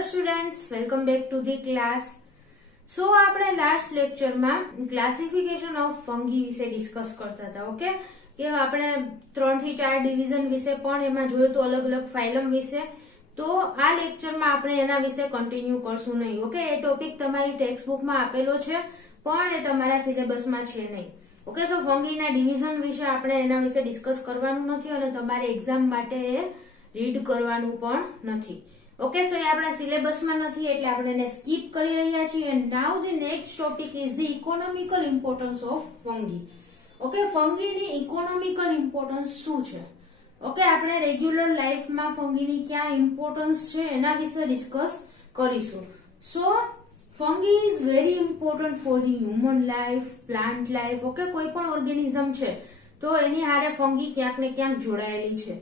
Hello students, welcome back to the class. So આપણે last લેક્ચરમાં classification of fungi વિશે discuss કરતા હતા. ઓકે, કે આપણે 3 થી 4 ડિવિઝન વિશે પણ એમાં જોયું તો અલગ અલગ ફાઇલમ વિશે. તો આ લેક્ચરમાં આપણે એના વિશે કન્ટિન્યુ કરશું નહીં. ઓકે, એ ટોપિક તમારી ટેક્સ્ટ બુકમાં આપેલો છે પણ એ તમારા સિલેબસમાં છે નહીં. ઓકે, સો ફંગીના ડિવિઝન વિશે આપણે એના વિશે ડિસ્કસ કરવાનું નથી અને તમારે એક્ઝામ માટે એ રીડ કરવાનું પણ નથી. ઓકે, સો એ આપણા સિલેબસમાં નથી એટલે આપણે એને સ્કીપ કરી રહ્યા છીએ. Now the next topic is the economical importance of fungi. Okay, ફંગીની ઇકોનોમિકલ ઇમ્પોર્ટન્સ શું છે? ઓકે, આપણે રેગ્યુલર લાઈફમાં ફંગીની ક્યાં ઇમ્પોર્ટન્સ છે એના વિશે ડિસ્કસ કરીશું. So fungi is very important for the human life, plant life. Okay, કોઈ પણ ઓર્ગેનિઝમ છે તો એની હારે ફંગી ક્યાંક ને ક્યાંક જોડાયેલી છે.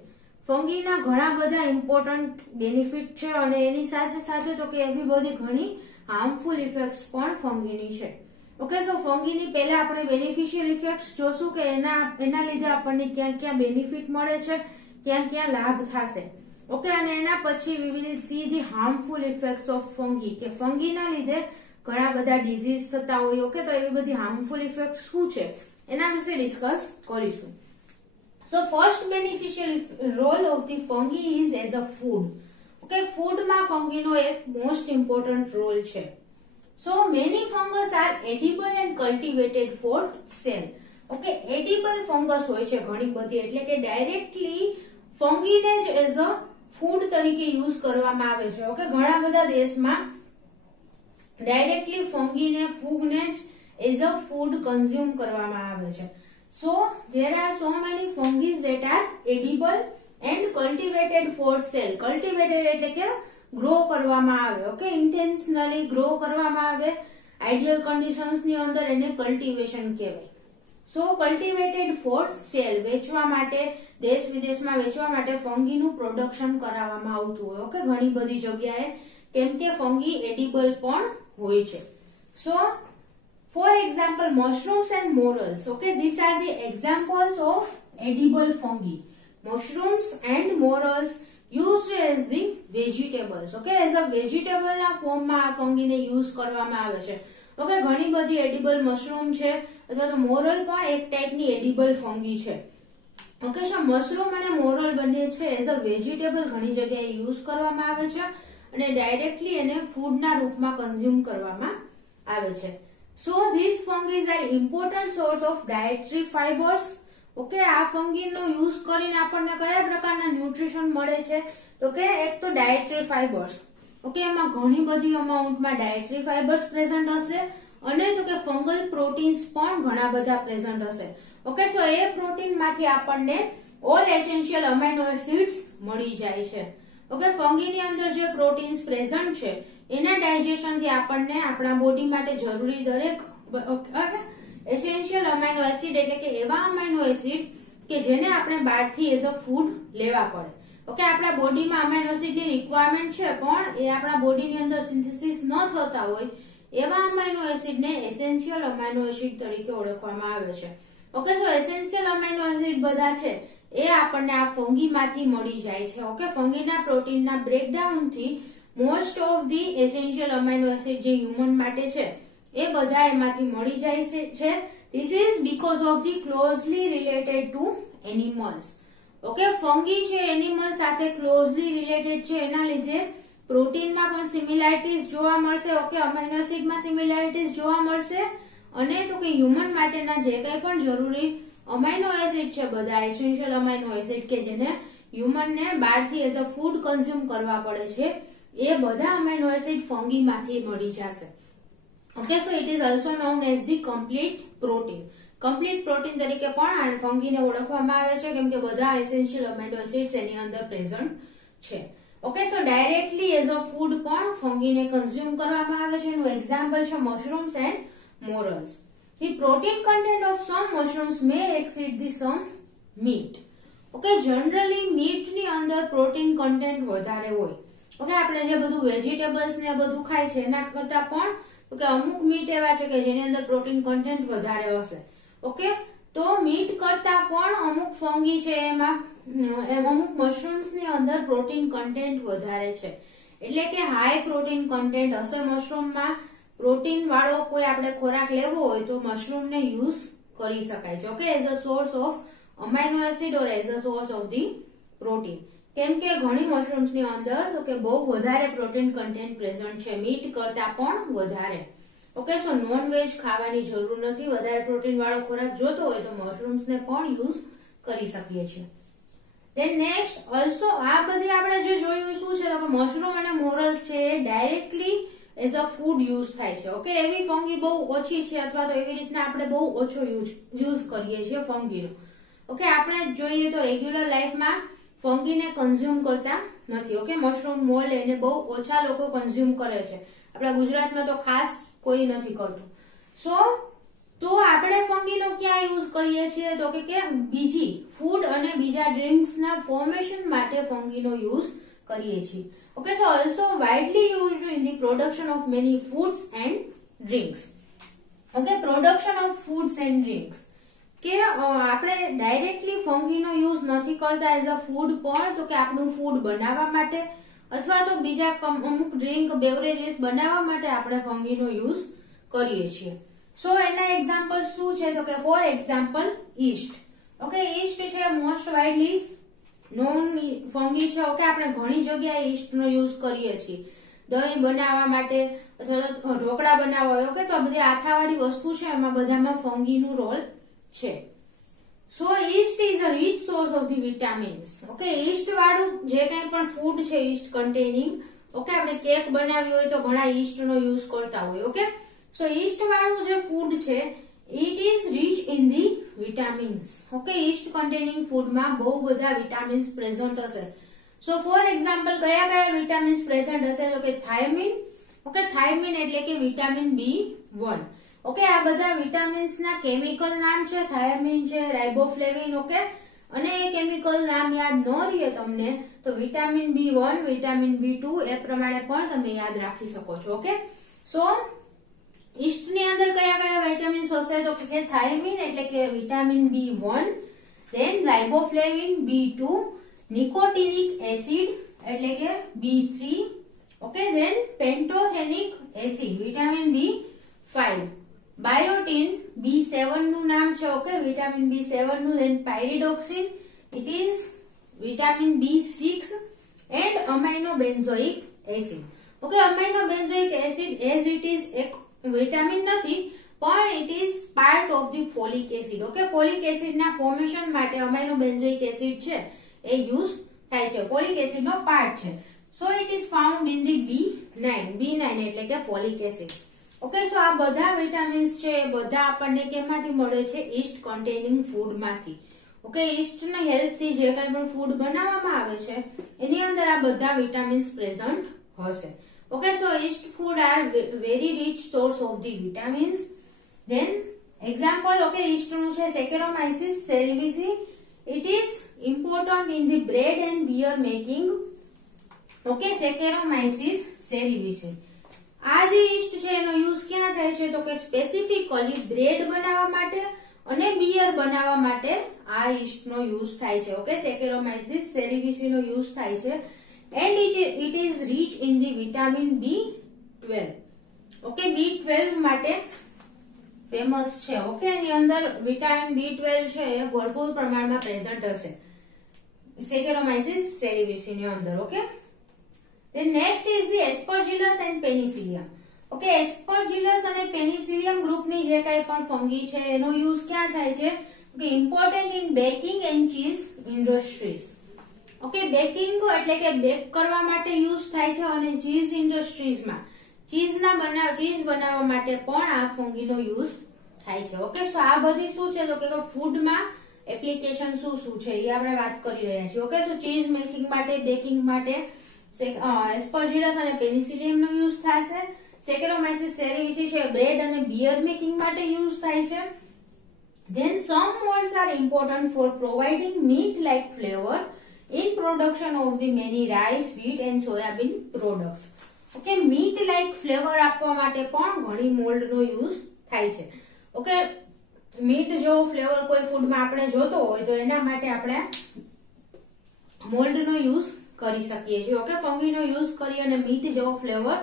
ફંગીના ઘણા બધા ઇમ્પોર્ટન્ટ બેનિફિટ છે અને એની સાથે સાથે તો કે એવી બધી ઘણી હાર્મફુલ ઇફેક્ટ્સ પણ ફંગીની છે. ઓકે, સો ફંગીની પહેલા આપણે બેનિફિશિયલ ઇફેક્ટ્સ જોશું કે એના લીધે આપણને ક્યાં ક્યાં બેનિફિટ મળે છે, ક્યાં ક્યાં લાભ થશે. ઓકે, અને એના પછી we will see the harmful effects of fungi, કે ફંગીના લીધે ઘણા બધા ડિઝીઝ થતા હોય. ઓકે, તો એવી બધી હાર્મફુલ ઇફેક્ટ્સ શું છે એના વિશે ડિસ્કસ કરીશું. So first beneficial role of the fungi is as a food. Okay, food માં fungi નો એક most important role છે. So many fungus are edible and cultivated for sale. Okay, edible fungus હોય છે ઘણી બધી, એટલે કે ડાયરેક્ટલી fungi ને જ as a food તરીકે યુઝ કરવામાં આવે છે. ઓકે, ઘણા બધા દેશમાં ડાયરેક્ટલી fungi ને ફૂગ ને જ as a food કન્ઝ્યુમ કરવામાં આવે છે. So there are so many fungi that are edible and cultivated for sale. Cultivated એટલે કે ગ્રો કરવામાં આવે. ઓકે, ઇન્ટેન્શનલી ગ્રો કરવામાં આવે. આઈડિયલ કન્ડિશન્સ ની અંદર એને કલ્ટિવેશન કહેવાય. સો કલ્ટિવેટેડ ફોર સેલ, વેચવા માટે, દેશ વિદેશમાં વેચવા માટે ફંગીનું પ્રોડક્શન કરાવવામાં આવતું હોય. ઓકે, ઘણી બધી જગ્યાએ, કેમ કે ફંગી એડિબલ પણ હોય છે. સો for example, mushrooms and morels. Okay, these are the examples of edible fungi. Mushrooms and morels used as the vegetables. Okay, as a vegetable ના ફોર્મમાં આ ફંગીને યુઝ કરવામાં આવે છે. ઓકે, ઘણી બધી એડિબલ મશરૂમ છે અથવા તો મોરલ પણ એક ટાઈપની એડિબલ ફંગી છે. ઓકે, સો મશરૂમ અને મોરલ બંને છે એઝ અ વેજીટેબલ ઘણી જગ્યાએ યુઝ કરવામાં આવે છે અને ડાયરેક્ટલી એને ફૂડના રૂપમાં કન્ઝ્યુમ કરવામાં આવે છે. So these fungi are important source of dietary fibers. Okay, આ ફંગીનો યુઝ કરીને આપણને કયા પ્રકારના ન્યુટ્રિશન મળે છે? તો કે એક તો ડાયટરી ફાઇબર્સ. ઓકે, એમાં ઘણી બધી અમાઉન્ટમાં ડાયટરી ફાઇબર્સ પ્રેઝન્ટ હશે અને તો કે ફંગલ પ્રોટીન્સ પણ ઘણા બધા પ્રેઝન્ટ હશે. ઓકે, સો એ પ્રોટીનમાંથી આપણને ઓલ એસેન્શિયલ અમાઇનો એસિડ્સ મળી જાય છે. ઓકે, ફંગીની અંદર જે પ્રોટીન્સ પ્રેઝન્ટ છે એના ડાયજેશન થી આપણને આપણા બોડી માટે જરૂરી દરેક એસેન્શિયલ અમાઇનો એસિડ એટલે કે એવા અમાઇનો એસિડ કે જેને આપણે બહારથી એઝ અ ફૂડ લેવા પડે. ઓકે, આપણા બોડીમાં અમાઇનો એસિડની રિક્વાયરમેન્ટ છે પણ એ આપણા બોડીની અંદર સિન્થેસિસ ન થતા હોય એવા અમાઇનો એસિડને એસેન્શિયલ અમાઇનો એસિડ તરીકે ઓળખવામાં આવે છે. ઓકે, સો એસેન્શિયલ અમાઇનો એસિડ બધા છે એ આપણને આ ફંગીમાંથી મળી જાય છે. ઓકે, ફંગીના પ્રોટીનના બ્રેકડાઉન થી most of the essential amino acid જે હ્યુમન માટે છે એ બધા એમાંથી મળી જાય છે. This is because of the closely related to animals. Okay, fungi છે એનિમલ સાથે ક્લોઝલી રિલેટેડ છે, એના લીધે પ્રોટીનમાં પણ સિમિલારિટીઝ જોવા મળશે. ઓકે, અમાઇનો એસિડમાં સિમિલારિટીઝ જોવા મળશે અને તો કે હ્યુમન માટેના જે કંઈ પણ જરૂરી અમાઇનો એસિડ છે બધા એસેન્શિયલ અમાઇનો એસિડ કે જેને હ્યુમનને બહારથી એઝ અ ફૂડ કન્ઝ્યુમ કરવા પડે છે એ બધા અમાઇનો એસિડ ફંગીમાંથી મળી જશે. Okay, so it is also known as the complete protein. Complete protein તરીકે પણ આ ફંગીને ઓળખવામાં આવે છે કેમ કે બધા એસેન્શિયલ અમાઇનો એસિડ્સ એની અંદર પ્રેઝન્ટ છે. Okay, so directly as a food પણ ફંગીને કન્ઝ્યુમ કરવામાં આવે છે. એનું એક્ઝામ્પલ છે mushrooms and morals. The protein content of some mushrooms may exceed the some meat. Okay, generally meet ની અંદર પ્રોટીન કન્ટેન્ટ વધારે હોય. ઓકે, આપણે જે બધું વેજીટેબલ્સ ને બધું ખાય છે એના કરતા પણ કે અમુક મીટ એવા છે કે જેની અંદર પ્રોટીન કન્ટેન્ટ વધારે હશે. ઓકે, તો મીટ કરતા પણ અમુક ફંગી છે એમાં અમુક મશરૂમ્સ ની અંદર પ્રોટીન કન્ટેન્ટ વધારે છે. એટલે કે હાઈ પ્રોટીન કન્ટેન્ટ હશે મશરૂમમાં. પ્રોટીન વાળો કોઈ આપણે ખોરાક લેવો હોય તો મશરૂમને યુઝ કરી શકાય છે. Okay, as a source of amino acid or as a source of the protein. કેમ કે ઘણી મશરૂમ્સ ની અંદર તો કે બહુ વધારે પ્રોટીન કન્ટેન્ટ પ્રેઝન્ટ છે, મીટ કરતા પણ વધારે. ઓકે, સો નોન વેજ ખાવાની જરૂર નથી. વધારે પ્રોટીન વાળો ખોરાક જોતો હોય તો મશરૂમ્સ ને પણ યુઝ કરી શકીએ છીએ. ધેન નેક્સ્ટ ઓલ્સો આ બધી આપણે જે જોયું શું છે તો કે મશરૂમ અને મોરલ્સ છે એ directly as a food use થાય છે. ઓકે, એવી ફંગી બહુ ઓછી છે અથવા તો એવી રીતના આપણે બહુ ઓછો યુઝ કરીએ છીએ ફંગીનો. ઓકે, આપણે જોઈએ તો રેગ્યુલર લાઈફમાં ફંગીને કન્ઝ્યુમ કરતા નથી. ઓકે, મશરૂમ મોલ્ડ એને બહુ ઓછા લોકો કન્ઝ્યુમ કરે છે. આપણા ગુજરાતમાં તો ખાસ કોઈ નથી કરતું. સો તો આપણે ફંગીનો ક્યાં યુઝ કરીએ છીએ તો કે બીજી ફૂડ અને બીજા ડ્રિંક્સના ફોર્મેશન માટે ફંગીનો યુઝ કરીએ છીએ. Okay, so also widely used in the production of many foods and drinks. Okay, production of foods and drinks. કે આપણે ડાયરેક્ટલી ફંગીનો યુઝ નથી કરતા એઝ અ ફૂડ પણ, તો કે આપણું ફૂડ બનાવવા માટે અથવા તો બીજા અમુક ડ્રિંક બેવરેજીસ બનાવવા માટે આપણે ફંગીનો યુઝ કરીએ છીએ. સો એના એક્ઝામ્પલ શું છે તો કે for example East. Okay, East છે મોસ્ટ વાઇડલી નોન ફંગી છે. ઓકે, આપણે ઘણી જગ્યાએ ઈસ્ટ નો યુઝ કરીએ છીએ દહીં બનાવવા માટે અથવા તો ઢોકળા બનાવવા હોય. ઓકે, તો આ બધી આથાવાળી વસ્તુ છે એમાં બધામાં ફંગીનું રોલ છે. So yeast is a rich source of the vitamins. Okay, yeast વાળું જે કંઈ પણ ફૂડ છે ઈસ્ટ કન્ટેનિંગ. ઓકે, આપણે કેક બનાવી હોય તો ઘણા ઈસ્ટ નો યુઝ કરતા હોય. ઓકે, સો ઈસ્ટ વાળું જે ફૂડ છે it is rich in the vitamins. Okay, yeast containing food માં બહુ બધા vitamins present હશે. So for example કયા કયા vitamins present હશે તો કે thiamine. Okay, thiamine એટલે કે vitamin B1. Okay, આ બધા vitamins ના કેમિકલ નામ છે thiamine છે, riboflavin. Okay, અને એ કેમિકલ નામ યાદ ન રહે તમને તો vitamin B1, vitamin B2 એ પ્રમાણે પણ તમે યાદ રાખી શકો છો. ઓકે, સો ઈસ્ટ ની અંદર કયા કયા વિટામિન્સ હશે તો કે થાયમિન એટલે કે vitamin B1, then riboflavin B2, nicotinic acid એટલે કે B3. Okay, then pantothenic acid vitamin B5, biotin B7 નું નામ છે. ઓકે, વિટામિન B7 નું, then pyridoxine it is vitamin B6 and amino benzoic acid. Okay, amino benzoic acid as it is એક vitamin નથી પણ it is part of the folic acid. Okay, folic acid ના formation માટે amino benzoic acid છે એ use થાય છે, folic acid નો part છે. સો it is found in the B9 એટલે કે ફોલિક એસિડ. ઓકે, સો આ બધા વિટામિન્સ છે એ બધા આપણને કેમાંથી મળે છે ઈસ્ટ કન્ટેનિંગ ફૂડ માંથી. ઓકે, ઈસ્ટ ના હેલ્પ થી જે કંઈ પણ ફૂડ બનાવવામાં આવે છે એની અંદર આ બધા વિટામિન્સ પ્રેઝન્ટ હશે. Okay, so yeast food are very rich source of the vitamins. Then example, okay, yeast નું છે Saccharomyces cerevisiae. It is important in the bread and beer making. Okay, Saccharomyces cerevisiae. આ જે yeast છે એનો use ક્યાં થાય છે તો કે સ્પેસિફિકલી બ્રેડ બનાવવા માટે અને બિયર બનાવવા માટે આ yeast નો યુઝ થાય છે. ઓકે, Saccharomyces cerevisiae નો યુઝ થાય છે. And it is rich in the vitamin B12. Okay, B12 માટે ફેમસ છે. ઓકે, એની અંદર વિટામિન B12 છે એ ભરપૂર પ્રમાણમાં પ્રેઝન્ટ હશે Saccharomyces cerevisiae ની અંદર. Okay, then next is the Aspergillus and Penicillium. Okay, Aspergillus અને Penicillium ગ્રુપની જે કંઈ પણ ફંગી છે એનો યુઝ ક્યાં થાય છે કે important in baking and cheese industries. Okay, baking એટલે કે બેક કરવા માટે યુઝ થાય છે અને ચીઝ ઇન્ડસ્ટ્રીઝમાં ચીઝ બનાવવા માટે પણ આ ફંગીનો યુઝ થાય છે. ઓકે, સો આ બધી શું છે તો કે ફૂડમાં એપ્લિકેશન શું છે એ આપણે વાત કરી રહ્યા છીએ. ઓકે, સો ચીઝ મેકિંગ માટે, બેકિંગ માટે એસ્પર્જિલસ અને પેનિસિલિયમ નો યુઝ થાય છે. સેકેરોમાઇસિસ સેરેવિસી છે બ્રેડ અને બિયર મેકિંગ માટે યુઝ થાય છે. Then some molds are important for providing meat-like flavor in production of the many rice, wheat and soybean products. Okay, meat-like flavor આપવા માટે પણ ઘણી મોલ્ડ નો યુઝ થાય છે. ઓકે, મીટ જેવો ફ્લેવર કોઈ ફૂડમાં આપણે જોતો હોય તો એના માટે આપણે મોલ્ડ નો યુઝ કરી શકીએ છીએ. ઓકે, ફંગીનો યુઝ કરી અને મીટ જેવો ફ્લેવર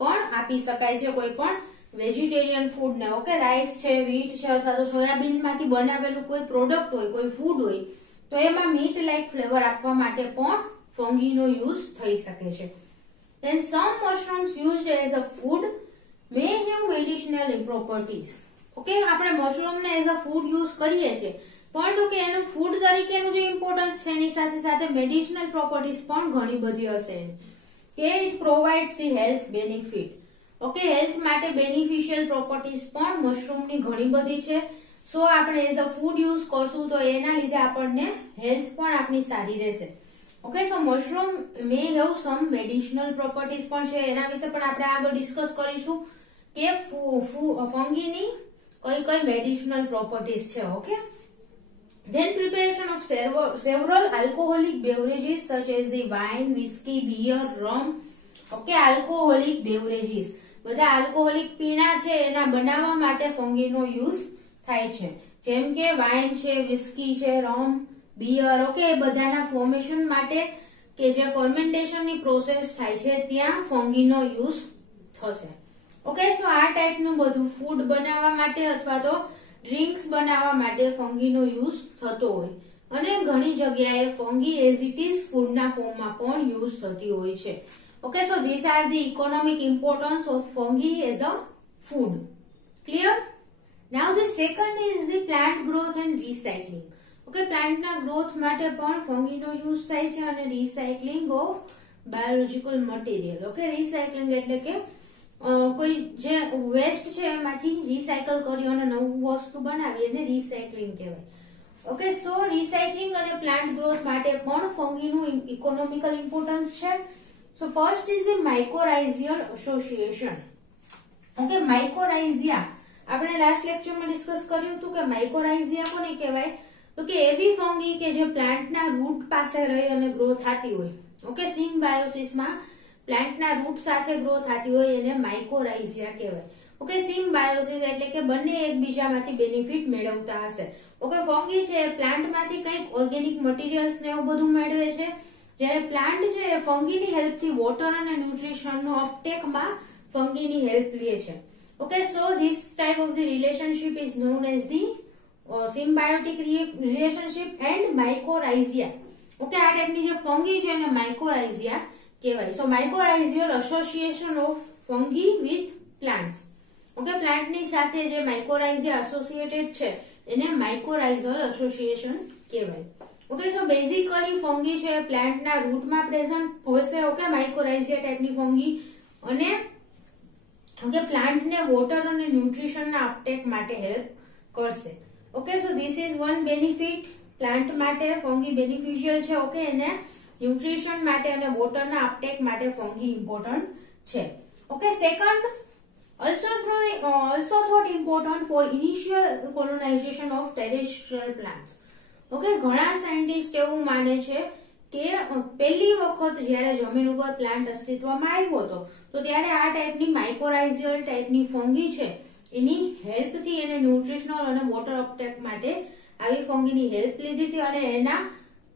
પણ આપી શકાય છે કોઈ પણ વેજીટેરિયન ફૂડ ને. ઓકે, રાઈસ છે, વ્હીટ છે અથવા તો સોયાબીન માંથી બનાવેલું કોઈ પ્રોડક્ટ હોય, કોઈ ફૂડ હોય તો એમાં મીટ લાઈક ફ્લેવર આપવા માટે પણ ફંગીનો યુઝ થઈ શકે છે. Then some mushrooms used as a food may have medicinal properties. Okay, આપણે મશરૂમ ને એઝ અ ફૂડ યુઝ કરીએ છીએ પરંતુ કે એનું ફૂડ તરીકેનું જે ઇમ્પોર્ટન્સ છે એની સાથે સાથે મેડિસિનલ પ્રોપર્ટીઝ પણ ઘણી બધી હશે કે it provides the health benefit. Okay, health માટે બેનિફિશિયલ પ્રોપર્ટીઝ પણ મશરૂમની ઘણી બધી છે. સો આપણે એઝ અ ફૂડ યુઝ કરશું તો એના લીધે આપણને હેલ્થ પણ આપણી સારી રહેશે. Okay, so mushroom May have sum medicinal properties પણ છે, એના વિશે પણ આપણે આગળ ડિસ્કસ કરીશું કે ફંગીની કઈ કઈ મેડિસિનલ પ્રોપર્ટીઝ છે. Okay, then preparation of several alcoholic beverages such as the wine, whiskey, beer, rum. Okay, alcoholic beverages, બધા આલ્કોહોલિક પીણા છે એના બનાવવા માટે ફંગીનો યુઝ થાય છે, જેમ કે વાઇન છે, વિસ્કી છે, રમ, બિયર. ઓકે, એ બધાના ફોર્મેશન માટે કે જે ફર્મેન્ટેશનની પ્રોસેસ થાય છે ત્યાં ફંગીનો યુઝ થશે. ઓકે, સો આ ટાઈપનું બધું ફૂડ બનાવવા માટે અથવા તો ડ્રિંક્સ બનાવવા માટે ફંગીનો યુઝ થતો હોય અને ઘણી જગ્યાએ ફંગી એઝ ઇટ ઇઝ ફૂડના ફોર્મમાં પણ યુઝ થતી હોય છે. Okay, so these are the economic importance of fungi as a food. Clear? Now the second is the plant growth and recycling. Okay, plant na growth માટે પણ fungi નો use થાય છે અને recycling of biological material. Okay, recycling એટલે કે કોઈ જે waste છે એમાંથી રિસાયકલ કરી અને નવું વસ્તુ બનાવી એને રિસાયકલિંગ કહેવાય. ઓકે, સો રિસાયકલિંગ અને પ્લાન્ટ ગ્રોથ માટે પણ ફંગીનું ઇકોનોમિકલ ઇમ્પોર્ટન્સ છે. So first is the mycorrhizal association. Okay, mycorrhiza આપણે લાસ્ટ લેક્ચરમાં ડિસ્કસ કર્યું હતું કે માઇકોરાઇઝિયા કોને કહેવાય તો કે એવી ફંગી કે જે પ્લાન્ટના રૂટ પાસે રહી અને ગ્રો થતી હોય. ઓકે, સિમ્બાયોસિસમાં પ્લાન્ટના રૂટ સાથે ગ્રો થતી હોય એને માઇકોરાઇઝિયા કહેવાય. ઓકે, સિમ્બાયોસિસ એટલે કે બંને એકબીજામાંથી બેનિફિટ મેળવતા હશે. ઓકે, ફંગી છે પ્લાન્ટમાંથી કંઈક ઓર્ગેનિક મટીરિયલ્સ ને એવું બધું મેળવે છે, જ્યારે પ્લાન્ટ છે એ ફંગીની હેલ્પથી વોટર અને ન્યુટ્રિશનનો અપટેકમાં ફંગીની હેલ્પ લે છે. Okay, so this type of the relationship is known as the symbiotic relationship and mycorrhiza. Okay, આ ટાઈપની જે ફંગી છે એને માઇકોરાઇઝિયા કહેવાય. So mycorrhizal association of fungi with plants. Okay, પ્લાન્ટની સાથે જે માઇકોરાઇઝિયા એસોસિએટેડ છે એને માઇકોરાઇઝલ એસોસિએશન કહેવાય. ઓકે, સો બેઝિકલી ફંગી છે પ્લાન્ટના રૂટમાં પ્રેઝન્ટ હોય છે. ઓકે, માઇકોરાઇઝિયા ટાઈપની ફંગી અને ઓકે પ્લાન્ટને વોટર અને ન્યુટ્રિશનના અપટેક માટે હેલ્પ કરશે. Okay, so this is one benefit. Plant માટે ફંગી બેનિફિશિયલ છે. ઓકે, એને ન્યુટ્રિશન માટે અને વોટરના અપટેક માટે ફંગી ઇમ્પોર્ટન્ટ છે. Okay, second also thought important for initial colonization of terrestrial plants. Okay, ઘણા સાયન્ટિસ્ટ એવું માને છે કે પહેલી વખત જ્યારે જમીન ઉપર પ્લાન્ટ અસ્તિત્વમાં આવ્યો હતો તો ત્યારે આ ટાઈપની માઇકોરાઇઝિયલ ટાઈપની ફંગી છે એની હેલ્પથી એને ન્યુટ્રિશનલ અને વોટર અપટેક માટે આવી ફંગીની હેલ્પ લીધી હતી અને એના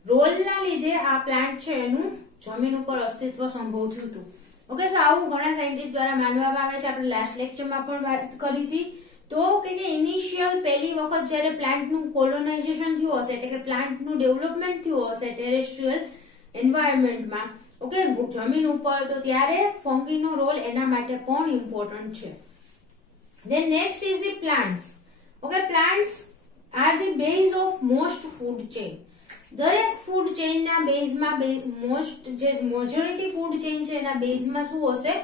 રોલના લીધે આ પ્લાન્ટ છે એનું જમીન ઉપર અસ્તિત્વ સંભવ થયું હતું. ઓકે, સો આવું ઘણા સાયન્ટિસ્ટ દ્વારા માનવામાં આવે છે. આપણે લાસ્ટ લેક્ચરમાં પણ વાત કરી હતી. તો કે ઇનિશિયલ પહેલી વખત જ્યારે પ્લાન્ટનું કોલોનાઇઝેશન થયું હશે એટલે કે પ્લાન્ટનું ડેવલપમેન્ટ થયું હશે ટેરેસ્ટ્રીયલ એન્વાયરમેન્ટમાં, ઓકે, જમીન ઉપર, તો ત્યારે ફંગીનો રોલ એના માટે પણ ઇમ્પોર્ટન્ટ છે. Than next is the plants. Okay, plants are the base of most food chain. દરેક ફૂડ ચેઇનના બેઝમાં જે મેજોરિટી ફૂડ ચેઇન છે એના બેઝમાં શું હશે?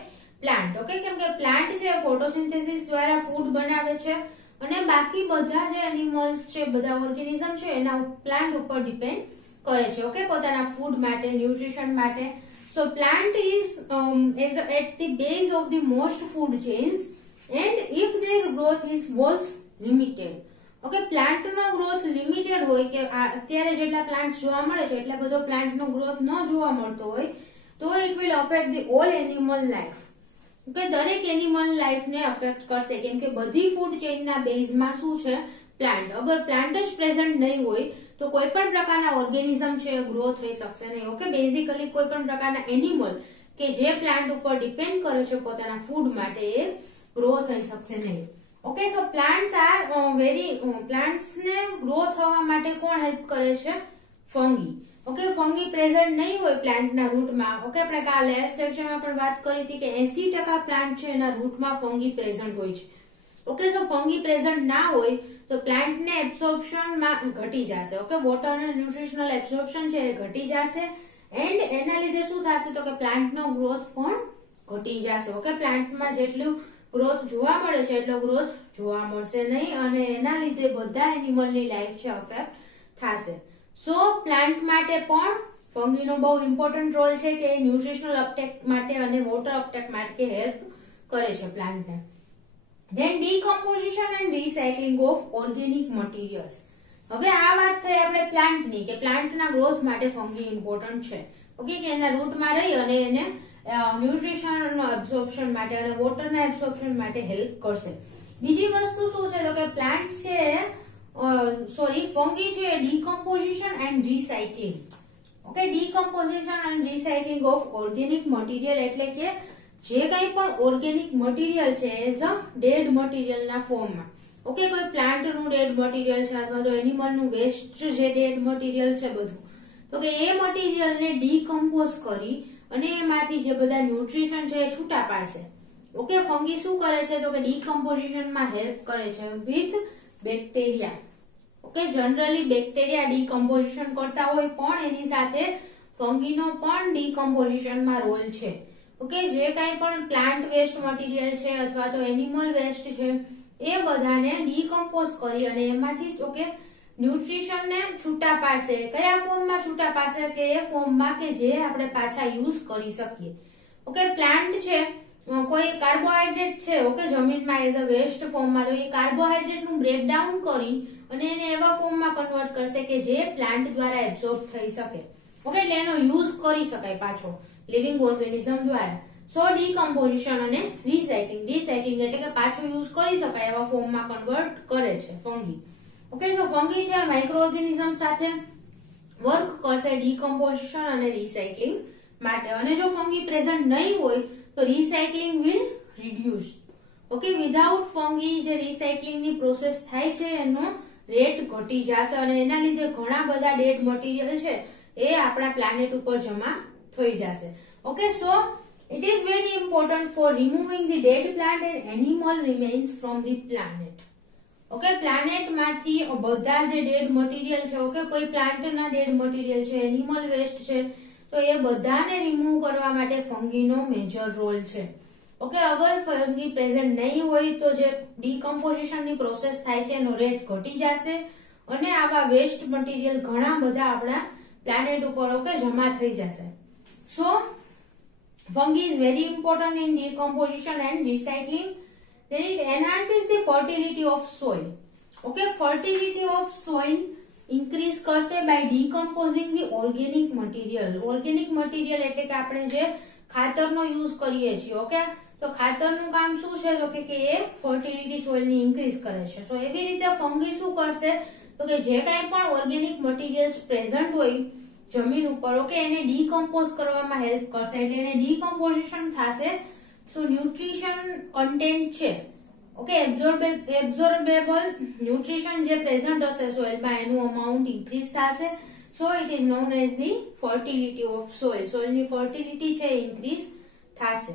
પ્લાન્ટ. ઓકે, કેમ કે પ્લાન્ટ છે ફોટોસિન્થેસિસ દ્વારા ફૂડ બનાવે છે અને બાકી બધા જે એનિમલ્સ છે, બધા ઓર્ગેનિઝમ છે એના પ્લાન્ટ ઉપર ડિપેન્ડ કરે છે. ઓકે, પોતાના ફૂડ માટે, ન્યુટ્રિશન માટે. So plant is at the base of the most food chains and if their growth was limited. Okay, પ્લાન્ટનો ગ્રોથ લિમિટેડ હોય કે અત્યારે જેટલા પ્લાન્ટ જોવા મળે છે એટલા બધો પ્લાન્ટનો ગ્રોથ ન જોવા મળતો હોય તો it will affect the all animal life. Okay, દરેક એનિમલ લાઈફને અફેક્ટ કરશે કેમ કે બધી ફૂડ ચેઇનના બેઝમાં શું છે? પ્લાન્ટ. અગર પ્લાન્ટ જ પ્રેઝન્ટ નહીં હોય તો કોઈ પણ પ્રકારના ઓર્ગેનિઝમ છે ગ્રો થઈ શકશે નહીં. ઓકે, બેઝિકલી કોઈ પણ પ્રકારના એનિમલ કે જે પ્લાન્ટ ઉપર ડિપેન્ડ કરે છે પોતાના ફૂડ માટે એ ગ્રો થઈ શકશે નહીં. Okay, so plants are plants ને ગ્રો થવા માટે કોણ હેલ્પ કરે છે? ફંગી. ઓકે, ફંગી પ્રેઝન્ટ નહીં હોય પ્લાન્ટના રૂટમાં. ઓકે, આપણે કાલે લાસ્ટ લેક્ચરમાં પણ વાત કરી હતી કે 80% પ્લાન્ટ છે એના રૂટમાં ફંગી પ્રેઝન્ટ હોય છે. ઓકે, સો ફંગી પ્રેઝન્ટ ના હોય તો પ્લાન્ટને એબ્સોર્પ્શનમાં ઘટી જશે. ઓકે, વોટર અને ન્યુટ્રિશનલ એબ્સોર્પ્શન છે એ ઘટી જશે એન્ડ એના લીધે શું થશે તો કે પ્લાન્ટનો ગ્રોથ પણ ઘટી જશે. ઓકે, પ્લાન્ટમાં જેટલું ગ્રોથ જોવા મળે છે એટલો ગ્રોથ જોવા મળશે નહીં અને એના લીધે બધા એનિમલની લાઈફ છે અફેક્ટ થશે. સો પ્લાન્ટ માટે પણ ફંગીનો બહુ ઇમ્પોર્ટન્ટ રોલ છે કે ન્યુટ્રિશનલ અપટેક માટે અને વોટર અપટેક માટે હેલ્પ કરે છે પ્લાન્ટને. Then decomposition and recycling of organic materials. હવે આ વાત થઈ આપણે પ્લાન્ટની કે પ્લાન્ટના ગ્રોથ માટે ફંગી ઇમ્પોર્ટન્ટ છે. ઓકે, કે એના રૂટમાં રહી અને એને ન્યુટ્રિશન એબ્સોર્પ્શન માટે અને વોટરના એબ્સોર્પ્શન માટે હેલ્પ કરશે. બીજી વસ્તુ શું છે તો કે પ્લાન્ટ્સ છે ફંગી છે decomposition and recycling. Okay, decomposition and recycling of organic material એટલે કે જે કંઈ પણ ઓર્ગેનિક મટીરિયલ છે એઝ અ ડેડ મટીરિયલના ફોર્મમાં. ઓકે, કોઈ પ્લાન્ટનું ડેડ મટીરિયલ છે અથવા તો એનિમલનું વેસ્ટ જે ડેડ મટીરિયલ છે બધું, તો કે એ મટીરિયલને ડીકમ્પોઝ કરી અને એમાંથી જે બધા ન્યુટ્રિશન છે એ છૂટા પાડશે. ઓકે, ફંગી શું કરે છે તો કે ડીકમ્પોઝિશનમાં હેલ્પ કરે છે with bacteria. Okay, generally bacteria decomposition કરતા હોય પણ એની સાથે ફંગીનો પણ ડીકમ્પોઝિશનમાં રોલ છે. ઓકે, જે કાંઈ પણ પ્લાન્ટ વેસ્ટ મટીરિયલ છે અથવા તો એનિમલ વેસ્ટ છે એ બધાને ડીકમ્પોઝ કરી અને એમાંથી ઓકે ન્યુટ્રિશનને છૂટા પાડશે. કયા ફોર્મમાં છૂટા પાડશે? કે એ ફોર્મમાં કે જે આપણે પાછા યુઝ કરી શકીએ. ઓકે, પ્લાન્ટ છે કોઈ કાર્બોહાઈડ્રેટ છે ઓકે જમીનમાં એઝ અ વેસ્ટ ફોર્મમાં, તો એ કાર્બોહાઈડ્રેટનું બ્રેકડાઉન કરી અને એને એવા ફોર્મમાં કન્વર્ટ કરશે કે જે પ્લાન્ટ દ્વારા એબ્સોર્બ થઈ શકે. ઓકે, એટલે એનો યુઝ કરી શકાય પાછો લિવિંગ ઓર્ગેનિઝમ દ્વારા. સો ડીકમ્પોઝિશન અને રીસાયકલિંગ. રીસાયકલિંગ એટલે કે પાછો યુઝ કરી શકાય એવા ફોર્મમાં કન્વર્ટ કરે છે ફંગી. ઓકે, તો ફંગી છે માઇક્રો ઓર્ગેનિઝમ સાથે વર્ક કરશે ડીકમ્પોઝિશન અને રીસાયકલિંગ માટે. અને જો ફંગી પ્રેઝન્ટ નહીં હોય તો recycling will reduce. Okay, without fungi જે રીસાયકલિંગની પ્રોસેસ થાય છે એનો રેટ ઘટી જશે અને એના લીધે ઘણા બધા ડેડ મટીરિયલ છે એ આપણા પ્લાનેટ ઉપર જમા થઈ જશે. Okay, so it is very important for removing the dead plant and animal remains from the planet. Okay, planet માંથી બધા જે ડેડ મટીરિયલ છે ઓકે કોઈ પ્લાન્ટના ડેડ મટીરિયલ છે એનિમલ વેસ્ટ છે તો એ બધાને રિમૂવ કરવા માટે ફંગીનો મેજર રોલ છે. ઓકે, અગર ફંગી પ્રેઝન્ટ નહીં હોય તો જે ડીકમ્પોઝિશનની પ્રોસેસ થાય છે એનો રેટ ઘટી જશે અને આવા વેસ્ટ મટીરિયલ ઘણા બધા આપણા પ્લાનેટ ઉપર ઓકે જમા થઈ જશે. સો fungi is very important in decomposition and recycling. Then it enhances the fertility of soil. Okay, fertility of soil increase કરશે by decomposing the organic material. Organic material એટલે કે આપણે જે ખાતરનો યુઝ કરીએ છીએ. ઓકે, તો ખાતરનું કામ શું છે તો કે એ ફર્ટિલિટી સોઇલની ઇન્ક્રીઝ કરે છે. સો એવી રીતે ફંગી શું કરશે તો કે જે કાંઈ પણ ઓર્ગેનિક મટીરિયલ્સ પ્રેઝન્ટ હોય જમીન ઉપર ઓકે એને ડીકમ્પોઝ કરવામાં હેલ્પ કરશે એટલે એને ડીકમ્પોઝિશન થશે. સો ન્યુટ્રિશન કન્ટેન્ટ છે ઓકે એબ્ઝોર્બેબલ ન્યુટ્રિશન જે પ્રેઝન્ટ હશે સોઇલમાં એનું અમાઉન્ટ ઇન્ક્રીઝ થશે. So it is known as the fertility of soil. સોઇલની ફર્ટિલિટી છે ઇન્ક્રીઝ થશે.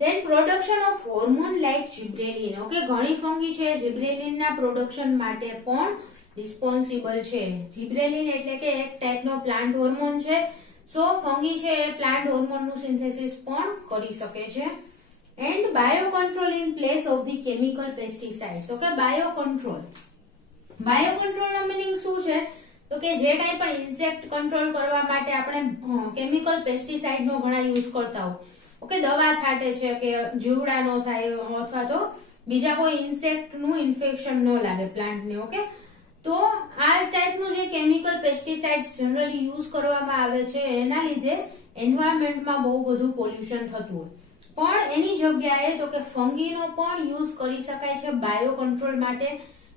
Then production of hormone like gibberellin. Okay, ઘણી ફંગી છે જિબ્રેલિનના પ્રોડક્શન માટે પણ રિસ્પોન્સિબલ છે. જિબ્રેલિન એટલે કે એક ટાઈપનો પ્લાન્ટ હોર્મોન છે. સો ફંગી છે એ પ્લાન્ટ હોર્મોનનું સિન્થેસિસ પણ કરી શકે છે. And biocontrol in place of the chemical pesticides. Okay, biocontrol નો મીનિંગ શું છે તો કે જે કાંઈ પણ ઇન્સેક્ટ કંટ્રોલ કરવા માટે આપણે કેમિકલ પેસ્ટિસાઇડનો ઘણા યુઝ કરતા હોય. ઓકે, દવા છાંટે છે કે જીવડા ન થાય અથવા તો બીજા કોઈ ઇન્સેક્ટનું ઇન્ફેક્શન ન લાગે પ્લાન્ટને. ઓકે, તો આ ટાઈપનું જે કેમિકલ પેસ્ટિસાઇડ્સ જનરલી યુઝ કરવામાં આવે છે એના લીધે એન્વાયરમેન્ટમાં બહુ બધું પોલ્યુશન થતું હોય પણ એની જગ્યાએ તો કે ફંગીનો પણ યુઝ કરી શકાય છે બાયો કંટ્રોલ માટે.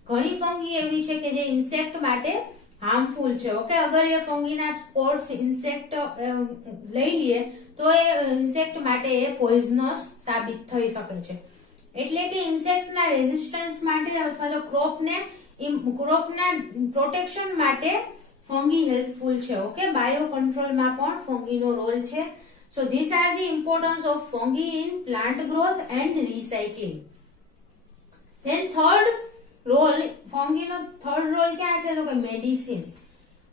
ઘણી ફંગી એવી છે કે જે ઇન્સેક્ટ માટે હાર્મફુલ છે. ઓકે, અગર એ ફંગીના સ્પોર્સ ઇન્સેક્ટ લઈ લઈએ તો એ ઇન્સેક્ટ માટે એ પોઈઝનસ સાબિત થઈ શકે છે. એટલે કે ઇન્સેક્ટના રેઝિસ્ટન્સ માટે અથવા તો ક્રોપના પ્રોટેક્શન માટે ફંગી હેલ્પફુલ છે. ઓકે, બાયો કંટ્રોલમાં પણ ફંગીનો રોલ છે. So these are the importance of fungi in plant growth and recycling. Then third role, fungi no third role ક્યાં છે તો કે medicine.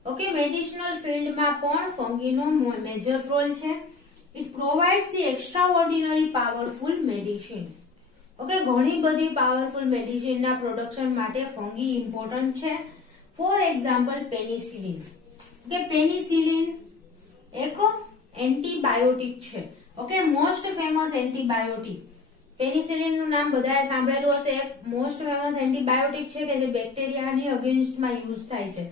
Okay, medicinal field માં પણ fungi નો major role છે. It provides the extraordinary powerful medicine. Okay, ઘણી બધી powerful medicine ના production માટે fungi important છે. For example, penicillin. Okay, penicillin એક એન્ટીબાયોટિક છે. Okay, most famous antibiotic penicillin નું નામ બધાએ સાંભળેલું હશે. એક મોસ્ટ ફેમસ એન્ટીબાયોટિક છે કે જે બેક્ટેરિયાની અગેન્સ્ટમાં યુઝ થાય છે.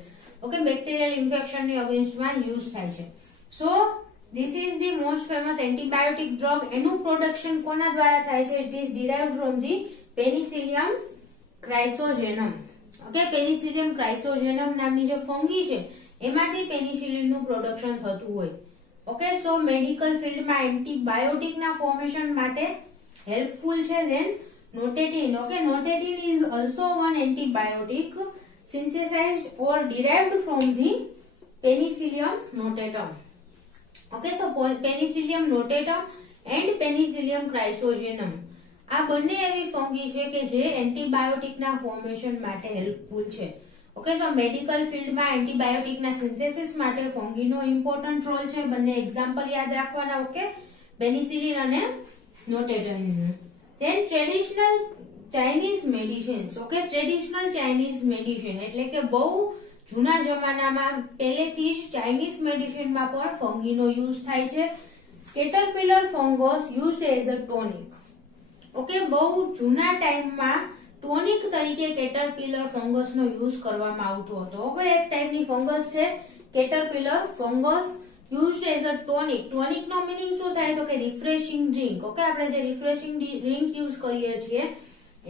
ઓકે, બેક્ટેરિયલ ઇન્ફેક્શનની અગેન્સ્ટમાં યુઝ થાય છે. So this is the most famous antibiotic drug. એનું પ્રોડક્શન કોના દ્વારા થાય છે? It is derived from the Penicillium chrysogenum. Okay, Penicillium chrysogenum નામની જે ફંગી છે એમાંથી પેનિસિલિન નું પ્રોડક્શન થતું હોય. ઓકે, સો મેડિકલ ફિલ્ડમાં એન્ટીબાયોટિકના ફોર્મેશન માટે હેલ્પફુલ છે. Then notatin. Okay, notatin is also one antibiotic synthesized or derived from the Penicillium notatum. Okay, so Penicillium notatum and Penicillium chrysogenum આ બંને એવી ફંગી છે કે જે એન્ટીબાયોટિકના ફોર્મેશન માટે હેલ્પફુલ છે. ઓકે, સો મેડિકલ ફિલ્ડમાં એન્ટીબાયોટિકના સિન્થેસિસ માટે ફંગીનો ઇમ્પોર્ટન્ટ રોલ છે. બંને એક્ઝામ્પલ યાદ રાખવાના. ઓકે, પેનિસિલિન અને notatin. Then traditional Chinese medicines. Okay, traditional Chinese medicine એટલે કે બહુ જૂના જમાનામાં પહેલેથી જ ચાઇનીઝ મેડિસિનમાં પણ ફંગીનો યુઝ થાય છે. Caterpillar fungus used as a tonic. Okay, બહુ જૂના ટાઈમમાં ટોનિક તરીકે કેટરપિલર ફંગસનો યુઝ કરવામાં આવતો હતો. ઓકે, એક ટાઈપની ફંગસ છે caterpillar fungus used as a tonic. Tonic નો મીનિંગ શું થાય તો કે રિફ્રેશિંગ ડ્રિંક. ઓકે, આપણે જે રિફ્રેશિંગ ડ્રિંક યુઝ કરીએ છીએ